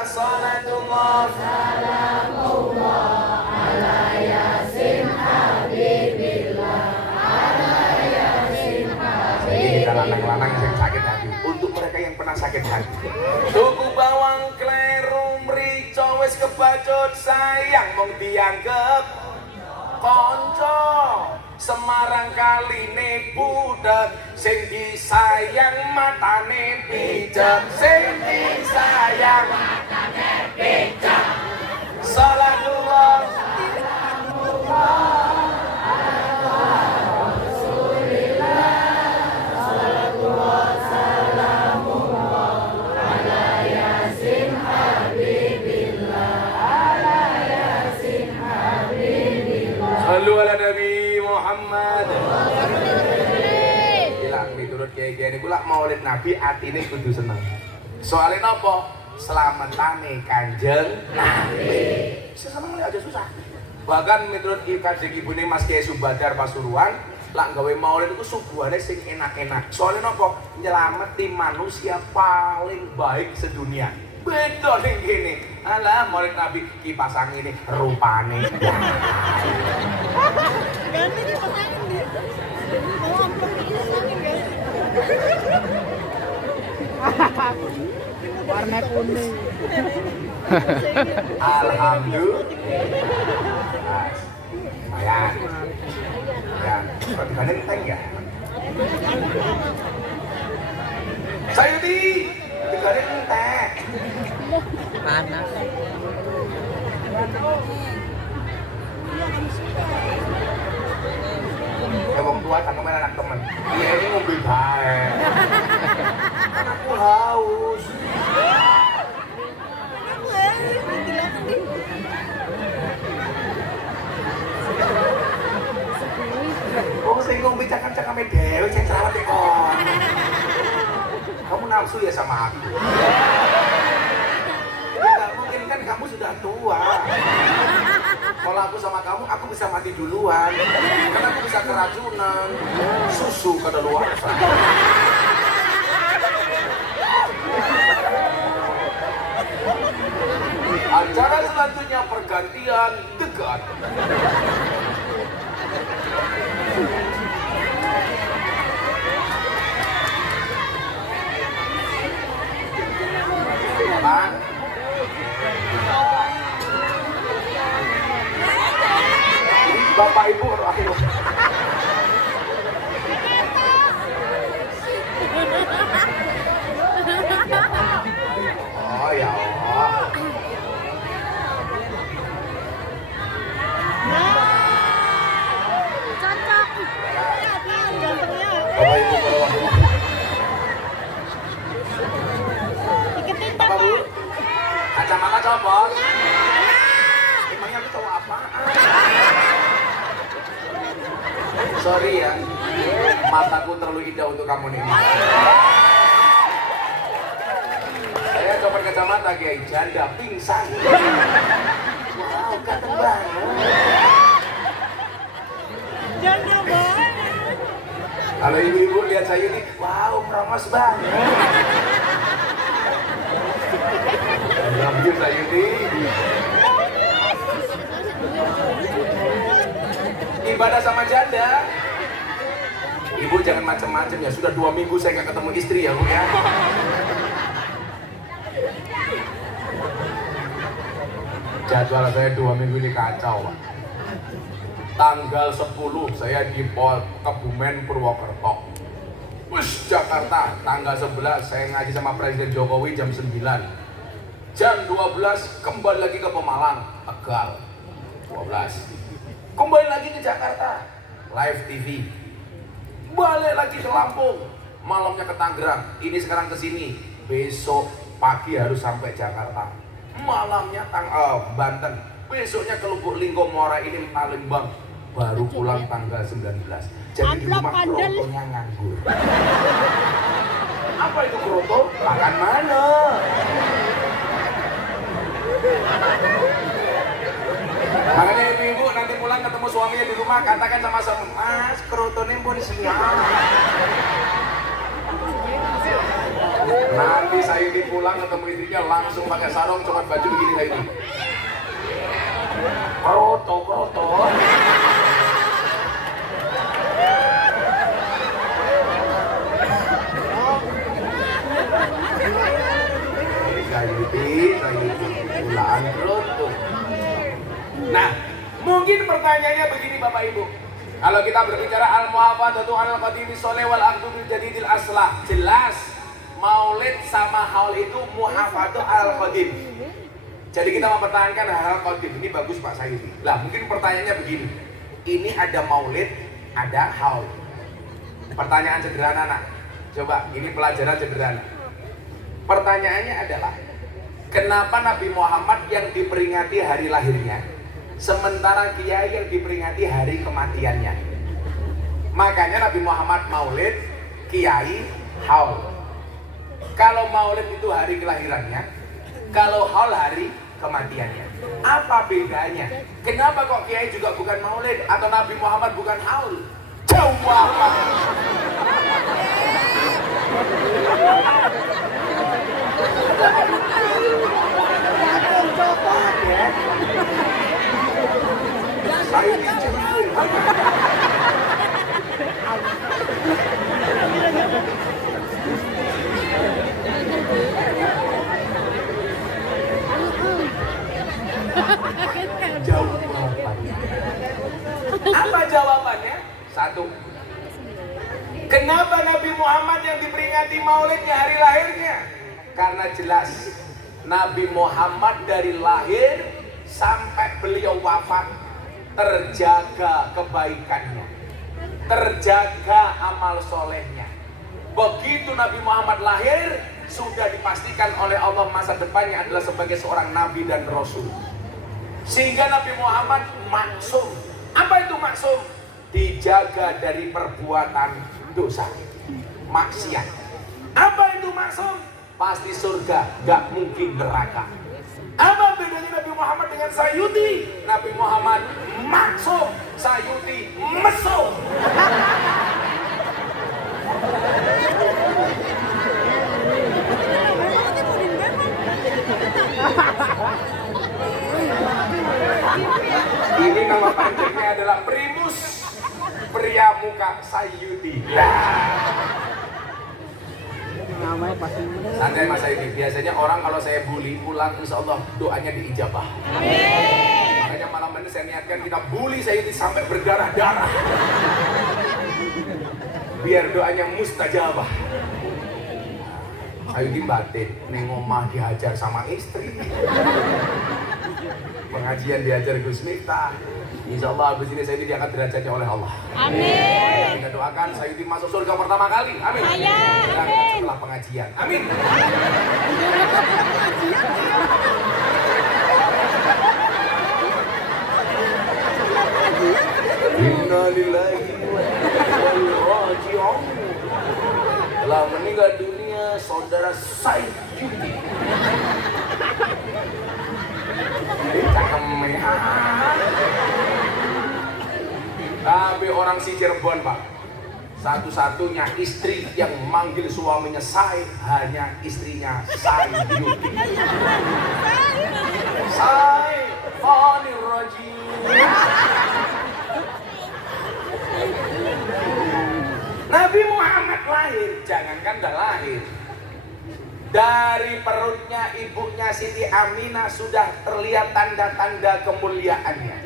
Salatullah salamullah ala Yasin Habibillah. Ala Yasin Habibillah. Lanang-lanang yang sakit hati, untuk mereka yang pernah sakit hati. Tuku bawang kleru mrica wis kebacut sayang mung dianggep konco. Semarang kaline budek, sing disayang matane pijak. Sing disayang matane pijak. Salatullah salamullah ala Rasulillah. Salatullah salamullah ala Yasin Habibillah. Ala Yasin Habibillah. Sallu ala Nabi Muhammad. Gila, miturut kiai-kiai niku lak maulid Nabi atine kudu seneng. Soale napa? Selamatane Kanjeng Nabi. Seseneng aja susah. Bahkan miturut Kanjeng ibune Mas Kiai Subadar Pasuruan, lak gawe maulid iku suguhane sing enak-enak. Soale napa? Nyelameti manusia paling baik sedunia. Beda ning kene. Alah maulid Nabi dipasang ini rupane. Ganti dipasangin dia. Mau amplop dipasangin ganti. Warna kuning. Alhamdulillah. Lumayan. Ya, kok dibanding enteng ya? Sayuti, dibanding enteng. Panas. Ya wong tua tak kemana anak temen. Iya ini ngombe bae. Anakku haus. Wong sing ngombe cakap-cakame dhewe sing sarawat kon. Kamu nafsu ya sama aku. Tidak mungkin kan kamu sudah tua. Kalau aku sama kamu, aku bisa mati duluan. Karena aku bisa keracunan. Susu kadaluarsa. Acara selanjutnya pergantian dekat. Bang. Bapak Ibu, ayo. Oh ya Allah. Cocok. Lihat, gantengnya. Bapak Ibu kalau waktu Iketin apa Bu? Kakak. Kacamata copot. Emangnya aku tahu apa? Sorry ya, mataku terlalu indah untuk kamu nih. Saya copot kacamata Kiai, janda pingsan. Wow, ganteng banget. Janda banget. Kalau ibu-ibu lihat saya ini, wow, meramos banget. Alhamdulillah saya ini. Ibadah sama janda. Ibu jangan macam-macam ya, sudah 2 minggu saya nggak ketemu istri ya Bu ya. Jadwal saya 2 minggu ini kacau Pak. Tanggal 10 saya di Kebumen Purwokerto. Wus, Jakarta. Tanggal 11 saya ngaji sama Presiden Jokowi jam 9. Jam 12 kembali lagi ke Pemalang, Tegal. 12. Kembali lagi ke Jakarta, live TV. Balik lagi ke Lampung, malamnya ke Tangerang. Ini sekarang ke sini. Besok pagi harus sampai Jakarta. Malamnya Banten. Besoknya ke Lubuk Linggo, Muara Enim, Palembang. Baru pulang tanggal 19. Jadi di rumah krotonya nganggur. Apa itu kroto? Makan mana? Makanya ibu-ibu nanti pulang ketemu suaminya di rumah, katakan sama suami, Mas, krotonya pun siap. Nanti saya ini pulang ketemu istrinya langsung pakai sarung, copot baju begini kayak ini. Kroto. Sayuti, ulaan kroto. Nah, mungkin pertanyaannya begini Bapak Ibu. Kalau kita berbicara al-muhafadzatu alal qadimi sholih wal aqdu bil jadidil aslah, jelas maulid sama haul itu muhafadzatu alal qadim. Jadi kita mempertahankan hal qadim. Ini bagus Pak Sayuti. Lah, mungkin pertanyaannya begini. Ini ada maulid, ada haul. Pertanyaan sederhana nak. Coba, ini pelajaran sederhana. Pertanyaannya adalah, kenapa Nabi Muhammad yang diperingati hari lahirnya, sementara kiai yang diperingati hari kematiannya? Makanya Nabi Muhammad maulid, kiai haul. Kalau maulid itu hari kelahirannya, kalau haul hari kematiannya. Apa bedanya? Kenapa kok kiai juga bukan maulid atau Nabi Muhammad bukan haul? Jawaban. Saya dicuri. Jawabannya. Apa jawabannya? Satu. Kenapa Nabi Muhammad yang diperingati maulidnya hari lahirnya? Karena jelas Nabi Muhammad dari lahir sampai beliau wafat terjaga kebaikannya, terjaga amal solehnya. Begitu Nabi Muhammad lahir, sudah dipastikan oleh Allah masa depannya adalah sebagai seorang nabi dan rasul. Sehingga Nabi Muhammad maksum. Apa itu maksum? Dijaga dari perbuatan dosa, maksiat. Apa itu maksum? Pasti surga, gak mungkin neraka. Apa bedanya Nabi Muhammad dengan Sayuti? Nabi Muhammad maksum, Sayuti mesum. panjangnya adalah Primus Priamuka Sayuti. Namanya pasti. Santai Mas Sayuti, biasanya orang kalau saya bully pulang insya Allah doanya diijabah. Makanya malam ini saya niatkan kita bully Sayuti sampai berdarah-darah. Biar doanya mustajabah. Sayuti batin, neng omah dihajar sama istri. Pengajian diajar Gus Miftah. Insya Allah habis ini Sayuti diangkat derajatnya oleh Allah. Amin. Kita doakan Sayuti masuk surga pertama kali. Amin. Dan setelah pengajian. Amin. Inna lillahi wa inna ilaihi raji'un. Telah meninggal dunia saudara Sayuti. Tapi orang si Cirebon Pak, satu-satunya istri yang manggil suaminya Say hanya istrinya Sayuti. Say Fanir Rajim. Nabi Muhammad lahir, jangankan dah lahir, dari perutnya ibunya Siti Aminah sudah terlihat tanda-tanda kemuliaannya.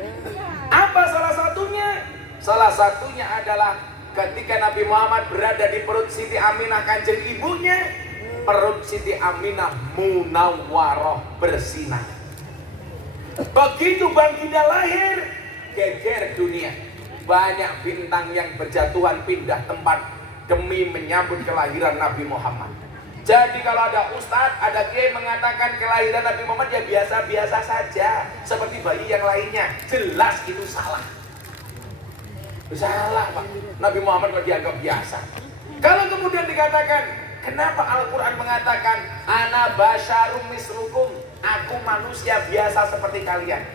Apa salah satunya? Salah satunya adalah ketika Nabi Muhammad berada di perut Siti Aminah kanjeng ibunya, perut Siti Aminah munawwaroh bersinar. Begitu baginda lahir, geger dunia. Banyak bintang yang berjatuhan pindah tempat demi menyambut kelahiran Nabi Muhammad. Jadi kalau ada ustadz, ada kiai mengatakan kelahiran Nabi Muhammad ya biasa-biasa saja, seperti bayi yang lainnya, jelas itu salah. Salah Pak, Nabi Muhammad kok dianggap biasa. Kalau kemudian dikatakan, kenapa Al-Quran mengatakan ana basyarum mislukum, aku manusia biasa seperti kalian.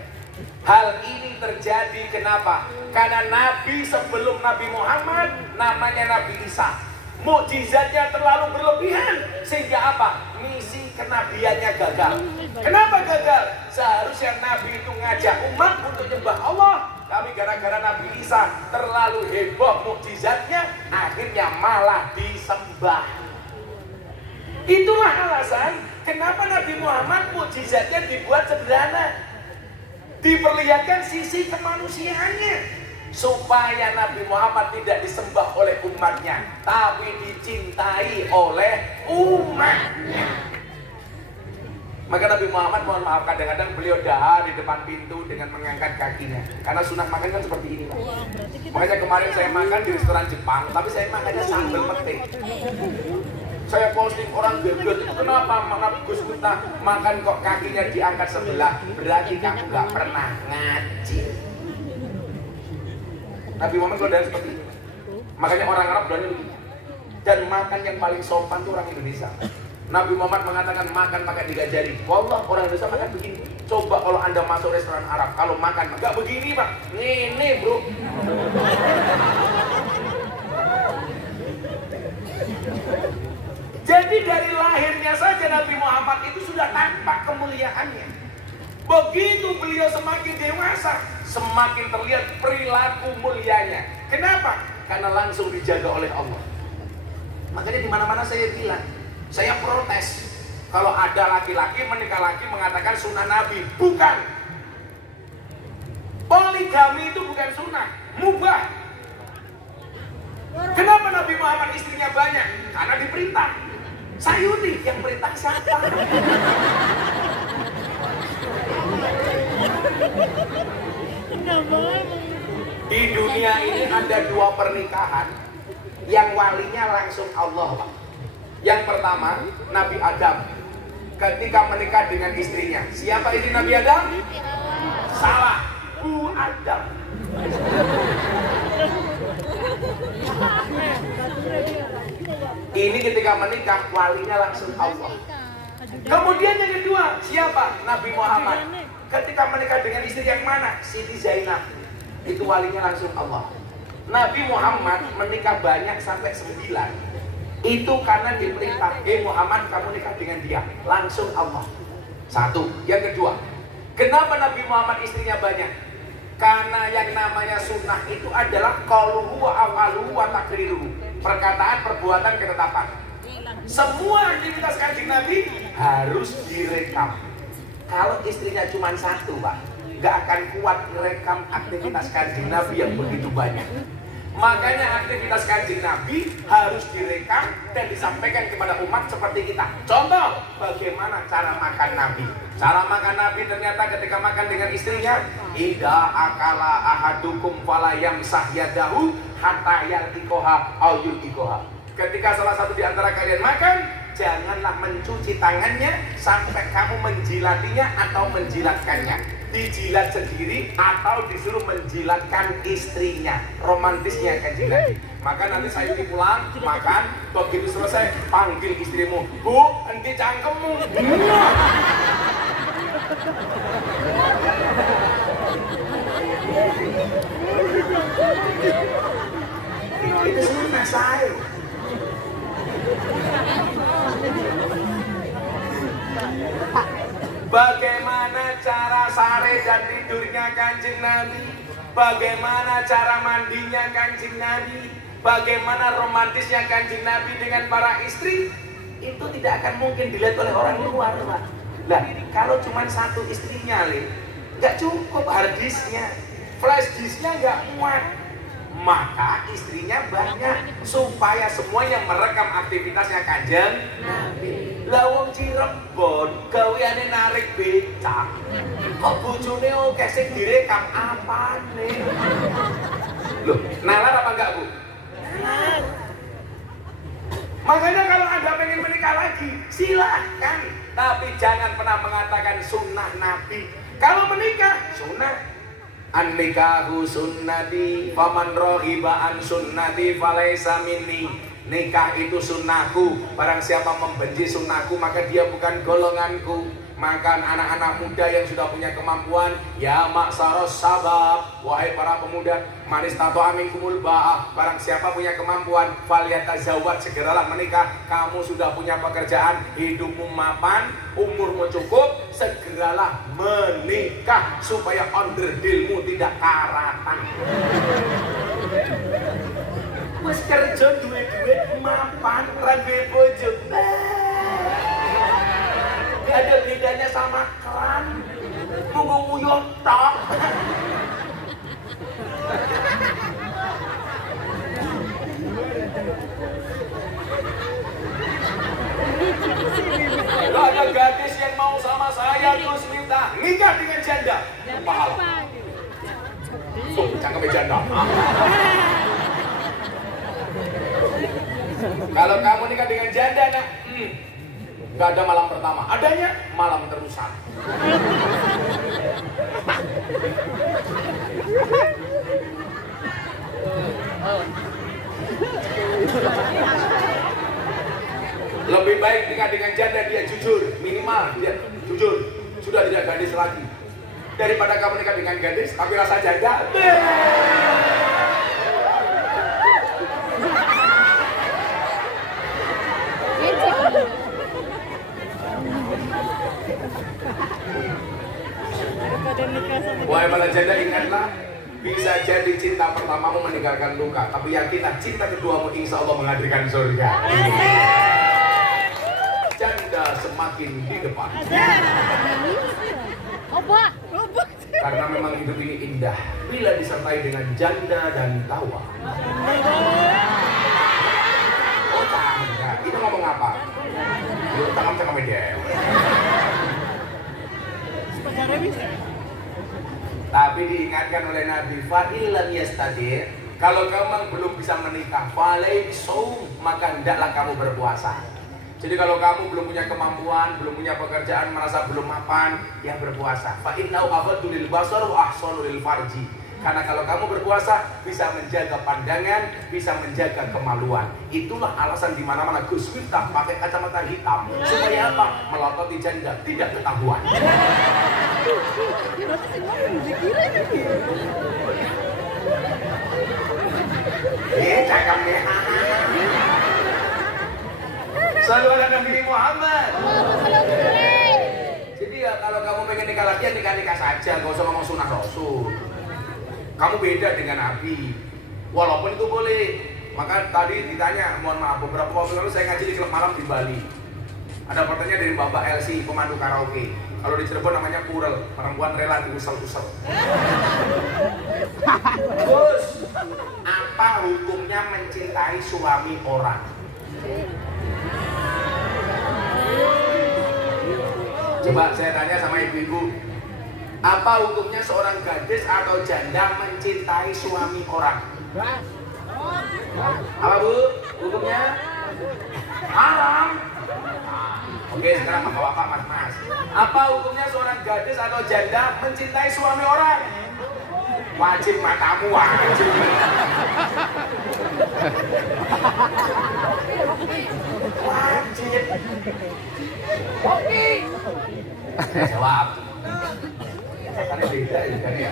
Hal ini terjadi kenapa? Karena Nabi sebelum Nabi Muhammad namanya Nabi Isa. Mukjizatnya terlalu berlebihan sehingga apa? Misi kenabiannya gagal. Kenapa gagal? Seharusnya Nabi itu ngajak umat untuk nyembah Allah, tapi gara-gara Nabi Isa terlalu heboh mukjizatnya, akhirnya malah disembah. Itulah alasan kenapa Nabi Muhammad mukjizatnya dibuat sederhana, diperlihatkan sisi kemanusiaannya, supaya Nabi Muhammad tidak disembah oleh umatnya, tapi dicintai oleh umatnya. Maka Nabi Muhammad, mohon maaf, kadang-kadang beliau dahar di depan pintu dengan mengangkat kakinya, karena sunah makan kan seperti ini Pak. Makanya kemarin saya makan di restoran Jepang, tapi saya makannya sambal petik. Saya posting orang geget, kenapa Nabi Gus Miftah makan kok kakinya diangkat sebelah? Berarti kamu gak pernah ngaji. Nabi Muhammad kalau dari seperti ini. Makanya orang Arab berani begini. Dan makan yang paling sopan itu orang Indonesia. Nabi Muhammad mengatakan makan pakai 3 jari. Wallah, orang Indonesia makan begini. Coba kalau Anda masuk restoran Arab, kalau makan gak begini Pak. Ini bro. Jadi dari lahirnya saja Nabi Muhammad itu sudah tampak kemuliaannya. Begitu beliau semakin dewasa, semakin terlihat perilaku mulianya. Kenapa? Karena langsung dijaga oleh Allah. Makanya di mana-mana saya bilang, saya protes kalau ada laki-laki menikah laki mengatakan sunnah Nabi. Bukan. Poligami itu bukan sunnah, mubah. Kenapa Nabi Muhammad istrinya banyak? Karena diperintah. Sayuti yang perintah siapa? Di dunia ini ada 2 pernikahan yang walinya langsung Allah Pak. Yang pertama Nabi Adam ketika menikah dengan istrinya. Siapa ini Nabi Adam? Salah, Bu Adam. Ini ketika menikah walinya langsung Allah. Kemudian yang kedua siapa? Nabi Muhammad. Ketika menikah dengan istri yang mana? Siti Zainab. Itu walinya langsung Allah. Nabi Muhammad menikah banyak sampai 9. Itu karena diperintah, Muhammad kamu nikah dengan dia. Langsung Allah. Satu. Yang kedua, kenapa Nabi Muhammad istrinya banyak? Karena yang namanya sunnah itu adalah qauluhu wa afaluhu wa takriruhu. Perkataan, perbuatan, ketetapan. Semua aktivitas Kanjeng Nabi harus direkam. Kalau istrinya cuma satu, Pak, nggak akan kuat merekam aktivitas Kanjeng Nabi yang begitu banyak. Makanya aktivitas Kanjeng Nabi harus direkam dan disampaikan kepada umat seperti kita. Contoh, bagaimana cara makan Nabi. Cara makan Nabi ternyata ketika makan dengan istrinya, idza akala ahadukum fala yamsah yadahu hatta yartikoha au yutikoha. Ketika salah satu di antara kalian makan, janganlah mencuci tangannya sampai kamu menjilatinya atau menjilatkannya. Dijilat sendiri atau disuruh menjilatkan istrinya. Romantisnya Kanjeng Nabi. Maka nanti saya pulang makan, begitu selesai panggil istrimu, Bu, henti cangkemmu. Itu semua saya. Bagaimana cara sare dan tidurnya Kanjeng Nabi? Bagaimana cara mandinya Kanjeng Nabi? Bagaimana romantisnya Kanjeng Nabi dengan para istri? Itu tidak akan mungkin dilihat oleh orang luar, Pak. Nah, kalau cuma satu istrinya, nggak cukup hard disknya, flash disknya nggak muat. Maka istrinya banyak supaya semuanya merekam aktivitasnya Kanjeng Nabi. Lah wong Cirebon gaweane narik becak. Kok bojone oke sing direkam apane? Loh, nalar apa enggak, Bu? Nalar. Makanya kalau Anda pengen menikah lagi, silahkan. Tapi jangan pernah mengatakan sunnah Nabi. Kalau menikah, sunnah. An-nikahu sunnati faman rohiba an sunnati falaysa minni. Nikah itu sunnahku. Barang siapa membenci sunnahku maka dia bukan golonganku. Maka anak-anak muda yang sudah punya kemampuan, ya maksaros sabab, wahai para pemuda, manis tato amin kumul ba'ah. Barang siapa punya kemampuan, falyatazawwaj, segeralah menikah. Kamu sudah punya pekerjaan, hidupmu mapan, umurmu cukup, segeralah menikah supaya onderdilmu tidak karatan. Wes kerja duit-duit mapan, ra duwe bojo. Gak ada bedanya sama keran, nguyuh tok. Gak ada gadis yang mau sama saya terus minta nikah dengan janda. Pahala. Cangkemnya janda. Kalau kamu nikah dengan janda, nak, gak ada malam pertama, adanya malam terusan. Lebih baik nikah dengan janda, dia jujur, minimal dia jujur, sudah tidak gadis lagi. Daripada kamu nikah dengan gadis tapi rasa janda. Wahai para janda, ingatlah, bisa jadi cinta pertamamu meninggalkan luka, tapi yakinlah cinta keduamu insya Allah menghadirkan surga. Janda semakin di depan. Karena memang hidup ini indah bila disertai dengan janda dan tawa. Oh, tangga. Itu ngomong apa? Yuk, tangan media. Tapi diingatkan oleh Nabi, fa'ilam yastadir, kalau kamu belum bisa menikah, falai saum, maka hendaklah kamu berpuasa. Jadi kalau kamu belum punya kemampuan, belum punya pekerjaan, merasa belum mapan, ya berpuasa. Fa'innau aghaddu lil basar wa ahsanu lil farji. Karena kalau kamu berpuasa bisa menjaga pandangan, bisa menjaga kemaluan. Itulah alasan di mana-mana Gus Miftah pakai kacamata hitam supaya apa? Melototi janda tidak ketahuan. Cakapnya. Selalu ada Nabi Muhammad. Jadi ya kalau kamu pengen nikah lagi ya nikah-nikah saja, gak usah ngomong sunah rasul. kamu beda dengan Nabi. Walaupun itu boleh. Maka tadi ditanya, mohon maaf, beberapa waktu lalu saya ngaji di klub malam di Bali. Ada pertanyaan dari Bapak Elsi, pemandu karaoke. Kalau di Cirebon namanya purel, perempuan rela diusel-usel. Terus, apa hukumnya mencintai suami orang? Coba saya tanya sama ibu-ibu, apa hukumnya seorang gadis atau janda mencintai suami orang? Apa bu? Hukumnya? Haram. Oke, sekarang bapak-bapak, mas-mas. Apa hukumnya seorang gadis atau janda mencintai suami orang? Wajib matamu, wajib. Wajib. Oke. Jawab. Karena beda ya kan ya.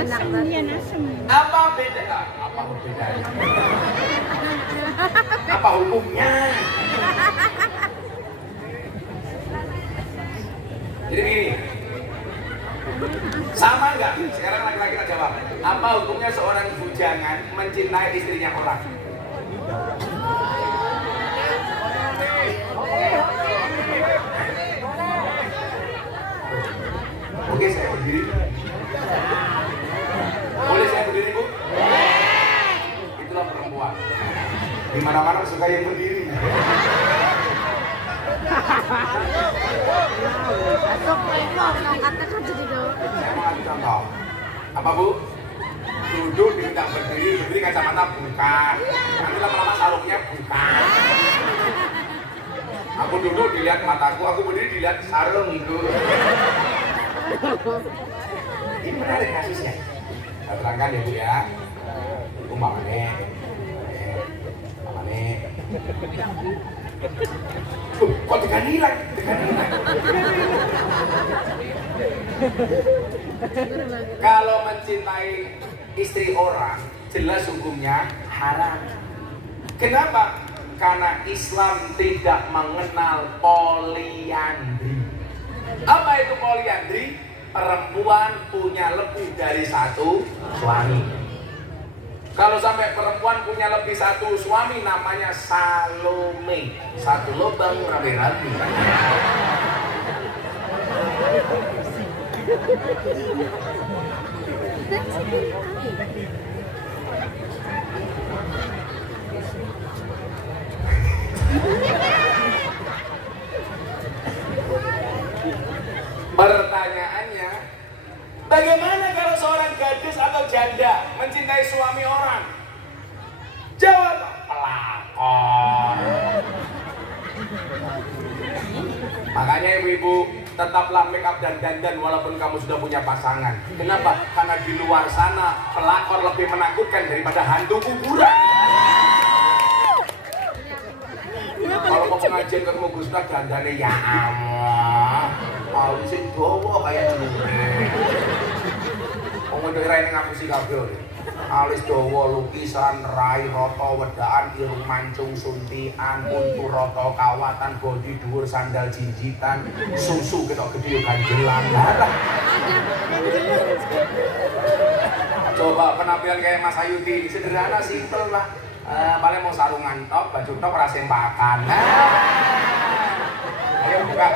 Apa beda? Apa bedanya? Apa hukumnya? Jadi begini, sama nggak? Sekarang laki-laki kita jawab. Apa hukumnya seorang bujangan mencintai istrinya orang? Oke, saya berdiri. Boleh saya berdiri, Bu? Itulah perempuan. Di mana-mana suka yang berdiri. Saya mau kasih contoh. Apa Bu? Duduk diminta berdiri, berdiri kacamata buka. Nanti lama-lama sarungnya buka. Aku duduk dilihat mataku, aku berdiri dilihat sarungku. Ini menarik kasusnya. Saya terangkan ya Bu ya. Umpamane. Kok tekan hilang? Kalau mencintai istri orang, jelas hukumnya haram. Kenapa? Karena Islam tidak mengenal poliandri. Apa itu poliandri? Perempuan punya lebih dari satu suami. Kalau sampai perempuan punya lebih satu suami, namanya Salome. Satu lubang rame-rame. Pertanyaannya, bagaimana kalau seorang gadis atau janda mencintai suami orang? Jawab, pelakor. Makanya ibu-ibu, tetaplah make up dan dandan walaupun kamu sudah punya pasangan. Kenapa? Karena di luar sana pelakor lebih menakutkan daripada hantu kuburan. Kalau mau pengajian ketemu Gus Dak dandannya ya Allah, alusin dowo kayak gini. Ngomong dari Rai ngapusi kabel. Alis dowo, lukisan, rai, roto, wedaan, irung mancung, suntian, untu, roto, kawatan, bodi, dhuwur, sandal, jinjitan, susu, ketok gede, ganjelan. Coba penampilan kayak Mas Ayudi, sederhana, simple lah. Paling mau sarungan top, baju top, rasain pakan. Ayo buka.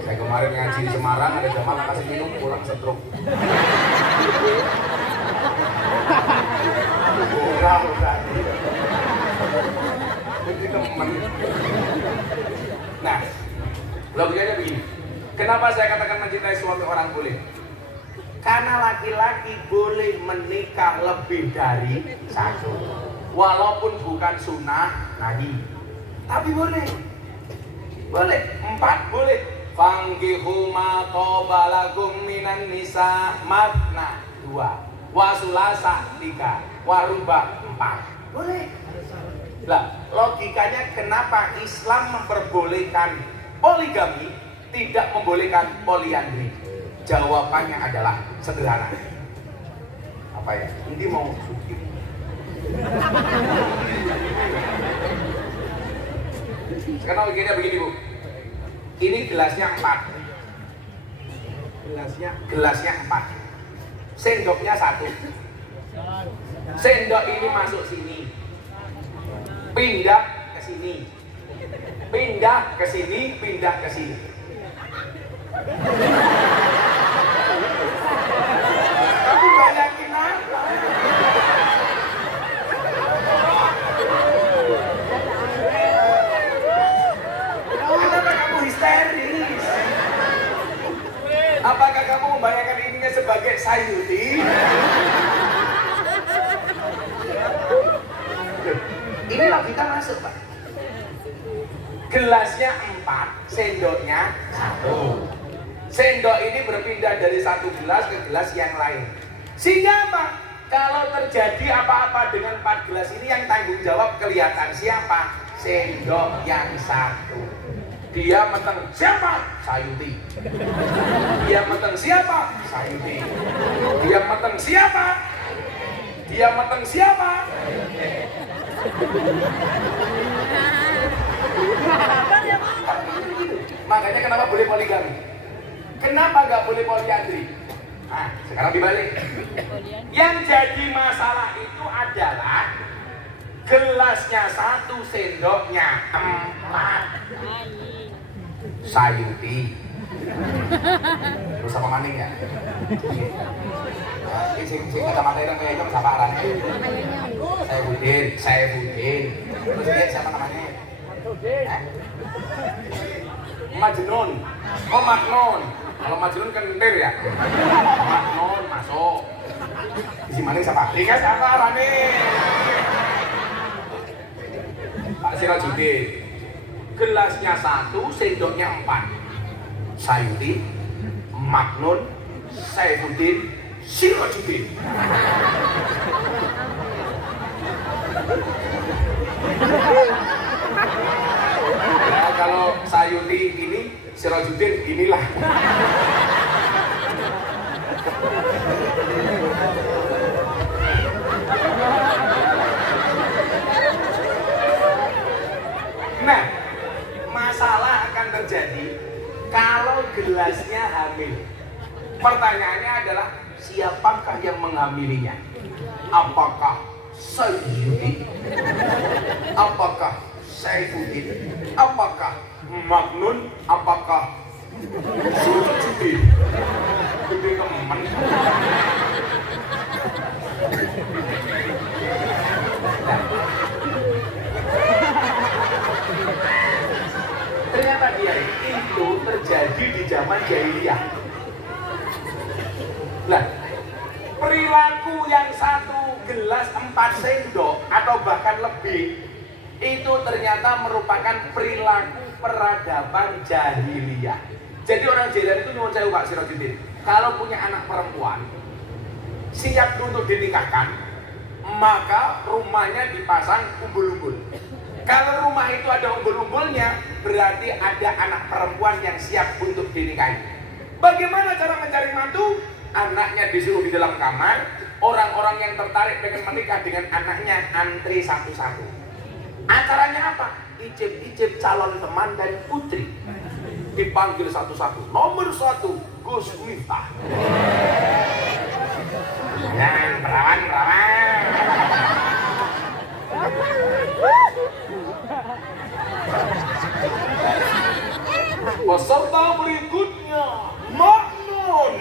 Saya kemarin ngaji di Semarang, ada jamaah kasih minum, pulang stroke. Udah. Ini teman. Nah, logikanya begini. Kenapa saya katakan mencintai suami orang boleh? Karena laki-laki boleh menikah lebih dari satu. Walaupun bukan sunnah nahi. Tapi boleh. Boleh. 4 boleh. Fankihu ma qabalakum minan nisa matna 2. Wa sulasa 3. Wa ruba 4. Boleh. Lah, logikanya kenapa Islam memperbolehkan poligami tidak membolehkan poliandri? Jawabannya adalah sederhana. Apa ya? Ini mau syuting. Sekarang begini Bu. Ini gelasnya 4. Gelasnya 4. Sendoknya 1. Sendok ini masuk sini. Pindah ke sini. Pindah ke sini, pindah ke sini. Kamu bayangin apa? Kenapa kamu histeris? Apakah kamu membayangkan ininya sebagai Sayuti? Ini logika masuk, Pak. Gelasnya 4, sendoknya 1. Sendok ini berpindah dari satu gelas ke gelas yang lain. Sehingga apa? Kalau terjadi apa-apa dengan 4 gelas ini, yang tanggung jawab kelihatan siapa? Sendok yang 1. Dia meteng siapa? Sayuti. Dia meteng siapa? Sayuti. Dia meteng siapa? Dia meteng siapa? Makanya kenapa boleh poligami? Kenapa nggak boleh poliandri? Nah, sekarang dibalik. Yang jadi masalah itu adalah gelasnya 1, sendoknya 4. Sayuti. Terus apa maning ya? Sing kata yang kayak itu siapa arahnya? Saya Budin. Terus dia siapa namanya? Majnun. Oh, Maknun. Kalau Majnun kan entir ya. Maknun masuk. Isi maning siapa? Dia siapa arahnya? Pak Sirajudin. Gelasnya 1, sendoknya 4. Sayuti, Maknun, Saifuddin, Sirajudin. Ya, kalau Sayuti ini, Sirajudin inilah. Nah, masalah akan terjadi kalau gelasnya hamil. Pertanyaannya adalah, siapakah yang menghamilinya? Apakah Sayuti? Apakah Saifuddin? Apakah Maknun? Apakah Sirajudin? Gede kemen. Ternyata dia itu terjadi di zaman jahiliyah. Nah, perilaku yang 1 gelas 4 sendok atau bahkan lebih itu ternyata merupakan perilaku peradaban jahiliyah. Jadi orang jahiliyah itu nyuwun sewu Pak Sirajudin, kalau punya anak perempuan siap untuk dinikahkan, maka rumahnya dipasang umbul-umbul. Kalau rumah itu ada umbul-umbulnya, berarti ada anak perempuan yang siap untuk dinikahi. Bagaimana cara mencari mantu? Anaknya disuruh di dalam kamar, orang-orang yang tertarik dengan menikah dengan anaknya antri satu-satu. Acaranya apa? Icip-icip calon teman dan putri. Dipanggil satu-satu. Nomor 1, Gus Miftah. Yang perawan. Peserta berikutnya Maknun.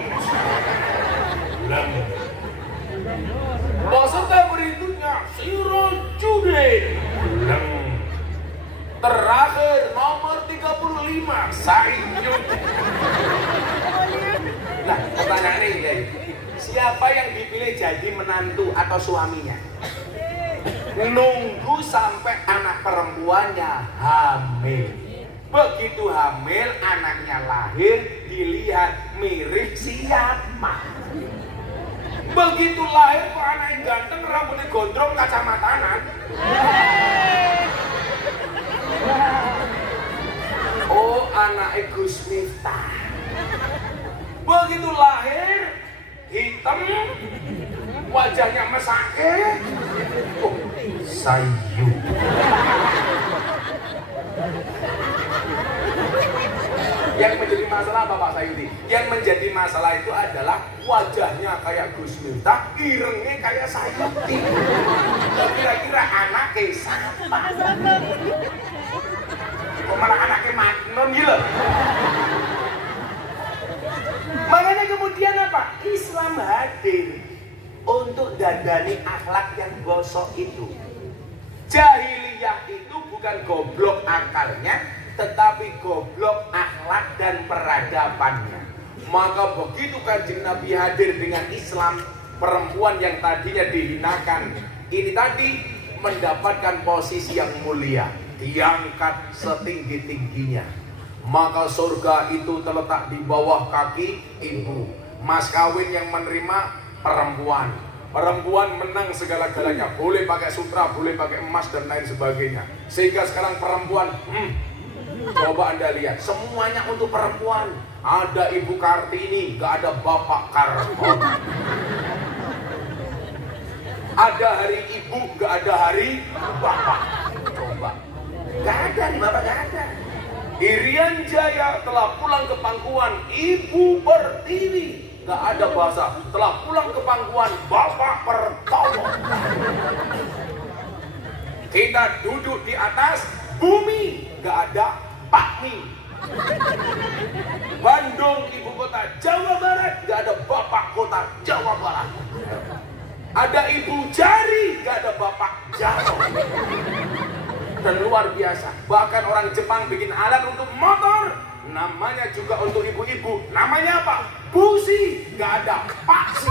Peserta berikutnya Sirajudin. Terakhir nomor 35 Sayuti. Nah, pertanyaannya ini, siapa yang dipilih jadi menantu atau suaminya? Nunggu sampai anak perempuannya hamil. Begitu hamil, anaknya lahir, dilihat mirip siapa. Begitu lahir kok anaknya ganteng, rambutnya gondrong, kacamatanan. Oh, anak Gus Miftah. Begitu lahir, hitam, wajahnya mesake, oh, sayu. Yang menjadi masalah apa Pak Sayudi? Yang menjadi masalah itu adalah wajahnya kayak Gus Miftah, irengnya kayak Sayudi. Kira-kira anaknya siapa? Kok malah anaknya Magnum gitu? Makanya kemudian apa? Islam hadir untuk dandani akhlak yang gosok itu. Jahiliyah itu bukan goblok akalnya, tetapi goblok akhlak dan peradabannya. Maka begitu Kanjeng Nabi hadir dengan Islam, perempuan yang tadinya dihinakan ini tadi mendapatkan posisi yang mulia, diangkat setinggi-tingginya. Maka surga itu terletak di bawah kaki ibu. Mas kawin yang menerima perempuan. Perempuan menang segala-galanya, boleh pakai sutra, boleh pakai emas dan lain sebagainya. Sehingga sekarang perempuan, coba Anda lihat, semuanya untuk perempuan. Ada Ibu Kartini, gak ada Bapak Karton. Ada hari ibu, gak ada hari bapak. Coba, gak ada nih bapak, gak ada. Irian Jaya telah pulang ke pangkuan Ibu Pertiwi, gak ada bahasa. Telah pulang ke pangkuan Bapak Pertomo. Kita duduk di atas bumi, gak ada Pak Mi. Bandung ibu kota Jawa Barat, gak ada Bapak kota Jawa Barat. Ada Ibu Jari, gak ada Bapak Jaro. Dan luar biasa, bahkan orang Jepang bikin alat untuk motor, namanya juga untuk ibu-ibu, namanya apa? Busi, gak ada paksi.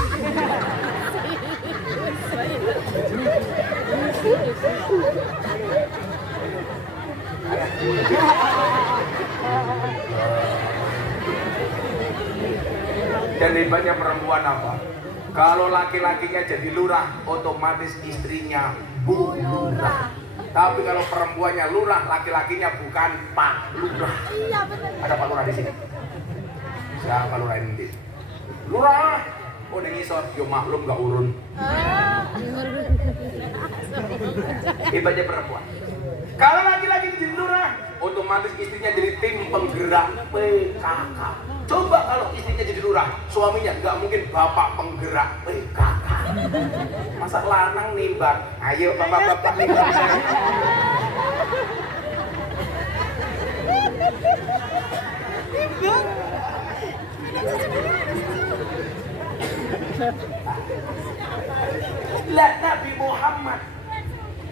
Dan hebatnya perempuan apa? Kalau laki-lakinya jadi lurah, otomatis istrinya Bu Lurah. Tapi kalau perempuannya lurah, laki-lakinya bukan Pak Lurah. Iya benar. Ada Pak Lurah di sini. Siapa Pak Lurah ini? Lurah. Oh nengisor, yo maklum gak urun. Hebatnya perempuan. Kalau laki-laki jadi lurah, otomatis istrinya jadi tim penggerak PKK. Coba kalau istrinya jadi lurah, suaminya nggak mungkin bapak penggerak PKK. Masa lanang nimbang, ayo bapak-bapak nimbang. Lah Nabi Muhammad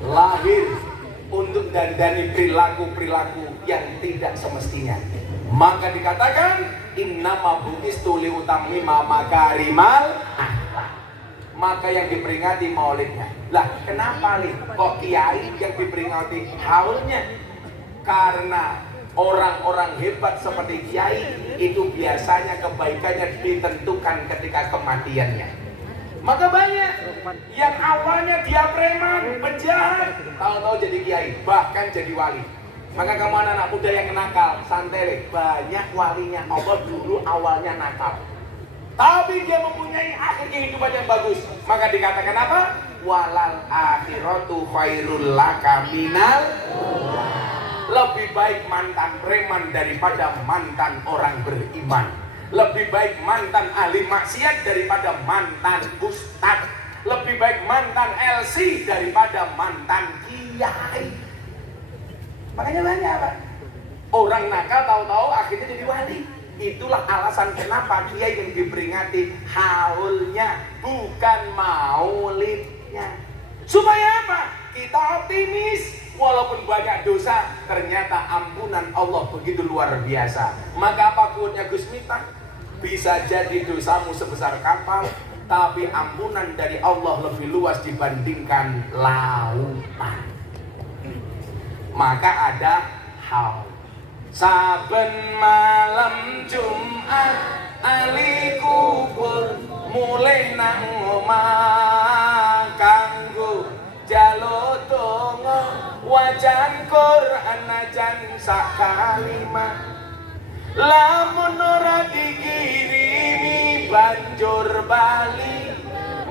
lahir untuk dandani perilaku-perilaku yang tidak semestinya. Maka dikatakan innama bu'istu liutammima makarimal akhlak. Maka yang diperingati maulidnya. Lah kenapa nih kok kiai yang diperingati haulnya? Karena orang-orang hebat seperti kiai itu biasanya kebaikannya ditentukan ketika kematiannya. Maka banyak yang awalnya dia preman, penjahat, tahu-tahu jadi kiai, bahkan jadi wali. Maka kamu anak muda yang nakal, santai, banyak walinya Allah dulu awalnya nakal. Tapi dia mempunyai akhir kehidupan yang bagus. Maka dikatakan apa? Walal akhiratu khairul laka minal. Lebih baik mantan preman daripada mantan orang beriman. Lebih baik mantan ahli maksiat daripada mantan ustadz. Lebih baik mantan LC daripada mantan kiai. Makanya banyak Pak. Orang nakal tahu-tahu akhirnya jadi wali. Itulah alasan kenapa kiai yang diperingati haulnya, bukan maulidnya. Supaya apa? Kita optimis. Walaupun banyak dosa, ternyata ampunan Allah begitu luar biasa. Maka apa quote-nya Gus Miftah? Bisa jadi dosamu sebesar kapal, tapi ampunan dari Allah lebih luas dibandingkan lautan. Maka ada haul. Saben malam Jumat ali kubur mulai nang omah kanggo jaluk donga wajan Quran najan sak kalimat. Lamun ora dikirimi banjur bali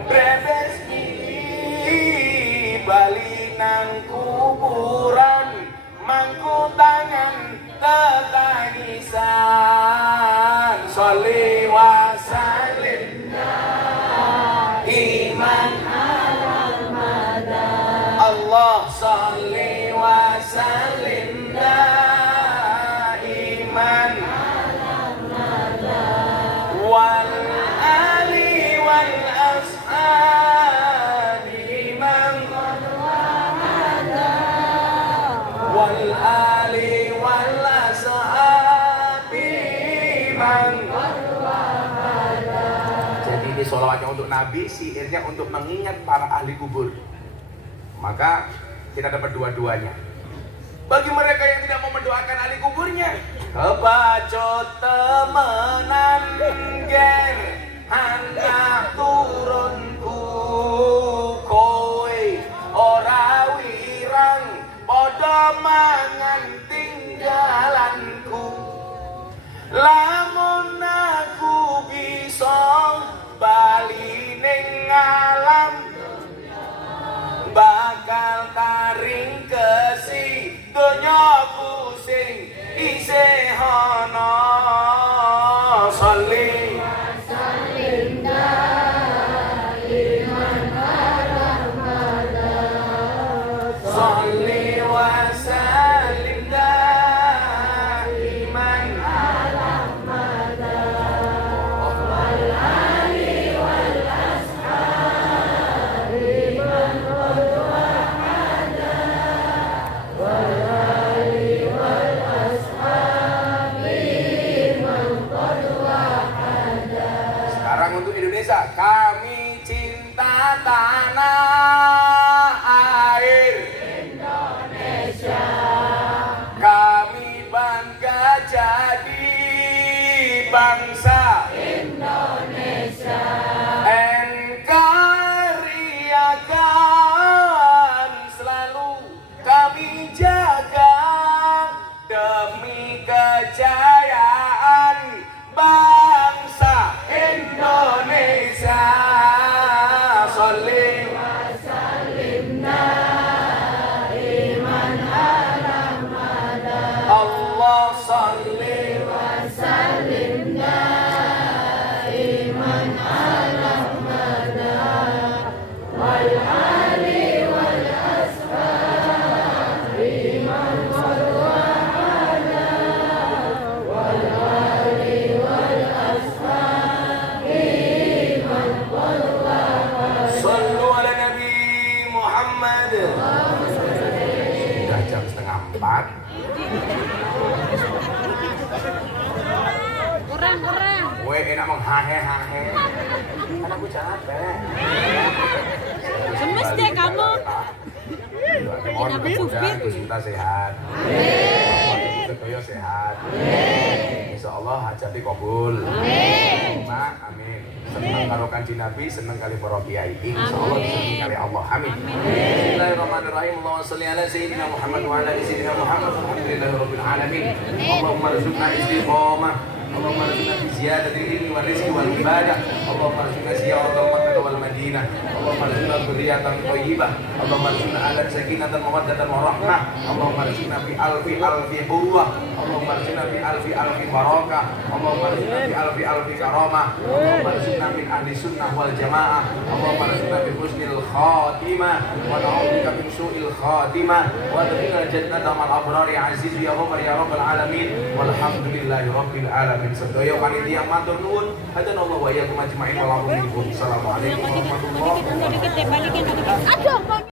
brebes bali nang kuburan mangku tangan tetangisan sholli wa sallim iman Allah sholli wa sallim iman wal ali wal ashabi iman wal ali wal ashabi iman. Jadi ini sholawatnya untuk Nabi, syairnya untuk mengingat para ahli kubur. Maka kita dapat dua-duanya. Bagi mereka yang tidak mau mendoakan ahli kuburnya, kebacut temenan ger anak turunku kowe ora wirang padha mangan tinggalanku lamun aku bisa bali ning alam bakal taring kesi donyaku sing isih ana sholli sholli wa sallim daiman untuk Indonesia, kami cinta tanah air Indonesia, kami bangga jadi bangsa Indonesia, NKRI akan selalu kami jaga demi kejayaan bangsa Indonesia. Sholli wa sallim daiman ala Allah sholli wa sallim daiman ala wal ali wal ashabi man sudah jam 3:30. Kurang. Gue enak menghahe-hahe. Kan aku capek. Gemes deh kamu. Mohon mudah-mudahan kita sehat. Amin. Sedoyo sehat. Amin. Insyaallah hajati kabul. Amin. Amin. Senang karo kanjeng Nabi, senang kali para kiai. Insyaallah senang kali Allah. Amin. Bismillahirrahmanirrahim. Allahumma shalli ala sayyidina Muhammad wa ala ali sayyidina Muhammad. Alhamdulillahirabbil alamin. Allahumma rzuqna istiqamah. Allahumma rzuqna bi ziyadatil ilmi wal rizqi wal ibadah. Allahumma rzuqna ziyaratal Makkah wal Madinah. Allahumma rzuqna dzurriyyatan thayyibah. Allahumma rzuqna ala sakinatan mawaddatan warahmah. Allahumma rzuqna bi alfi quwwah. Allahumma rzuqna bi alfi barakah. Allahumma rzuqna bi alfi karamah. Allahumma rzuqna min ahli sunnah wal jamaah. Allahumma rzuqna bi husnil khatimah wa na'udzubika min su'il khatimah wa adkhilna jannata ma'al abrar ya aziz ya ghaffar ya rabbal alamin walhamdulillahi rabbil alamin. Sedaya panitia matur nuwun hadanallahu wa iyyakum ajmain wa lahum minkum. Assalamualaikum warahmatullahi wabarakatuh. Aduh.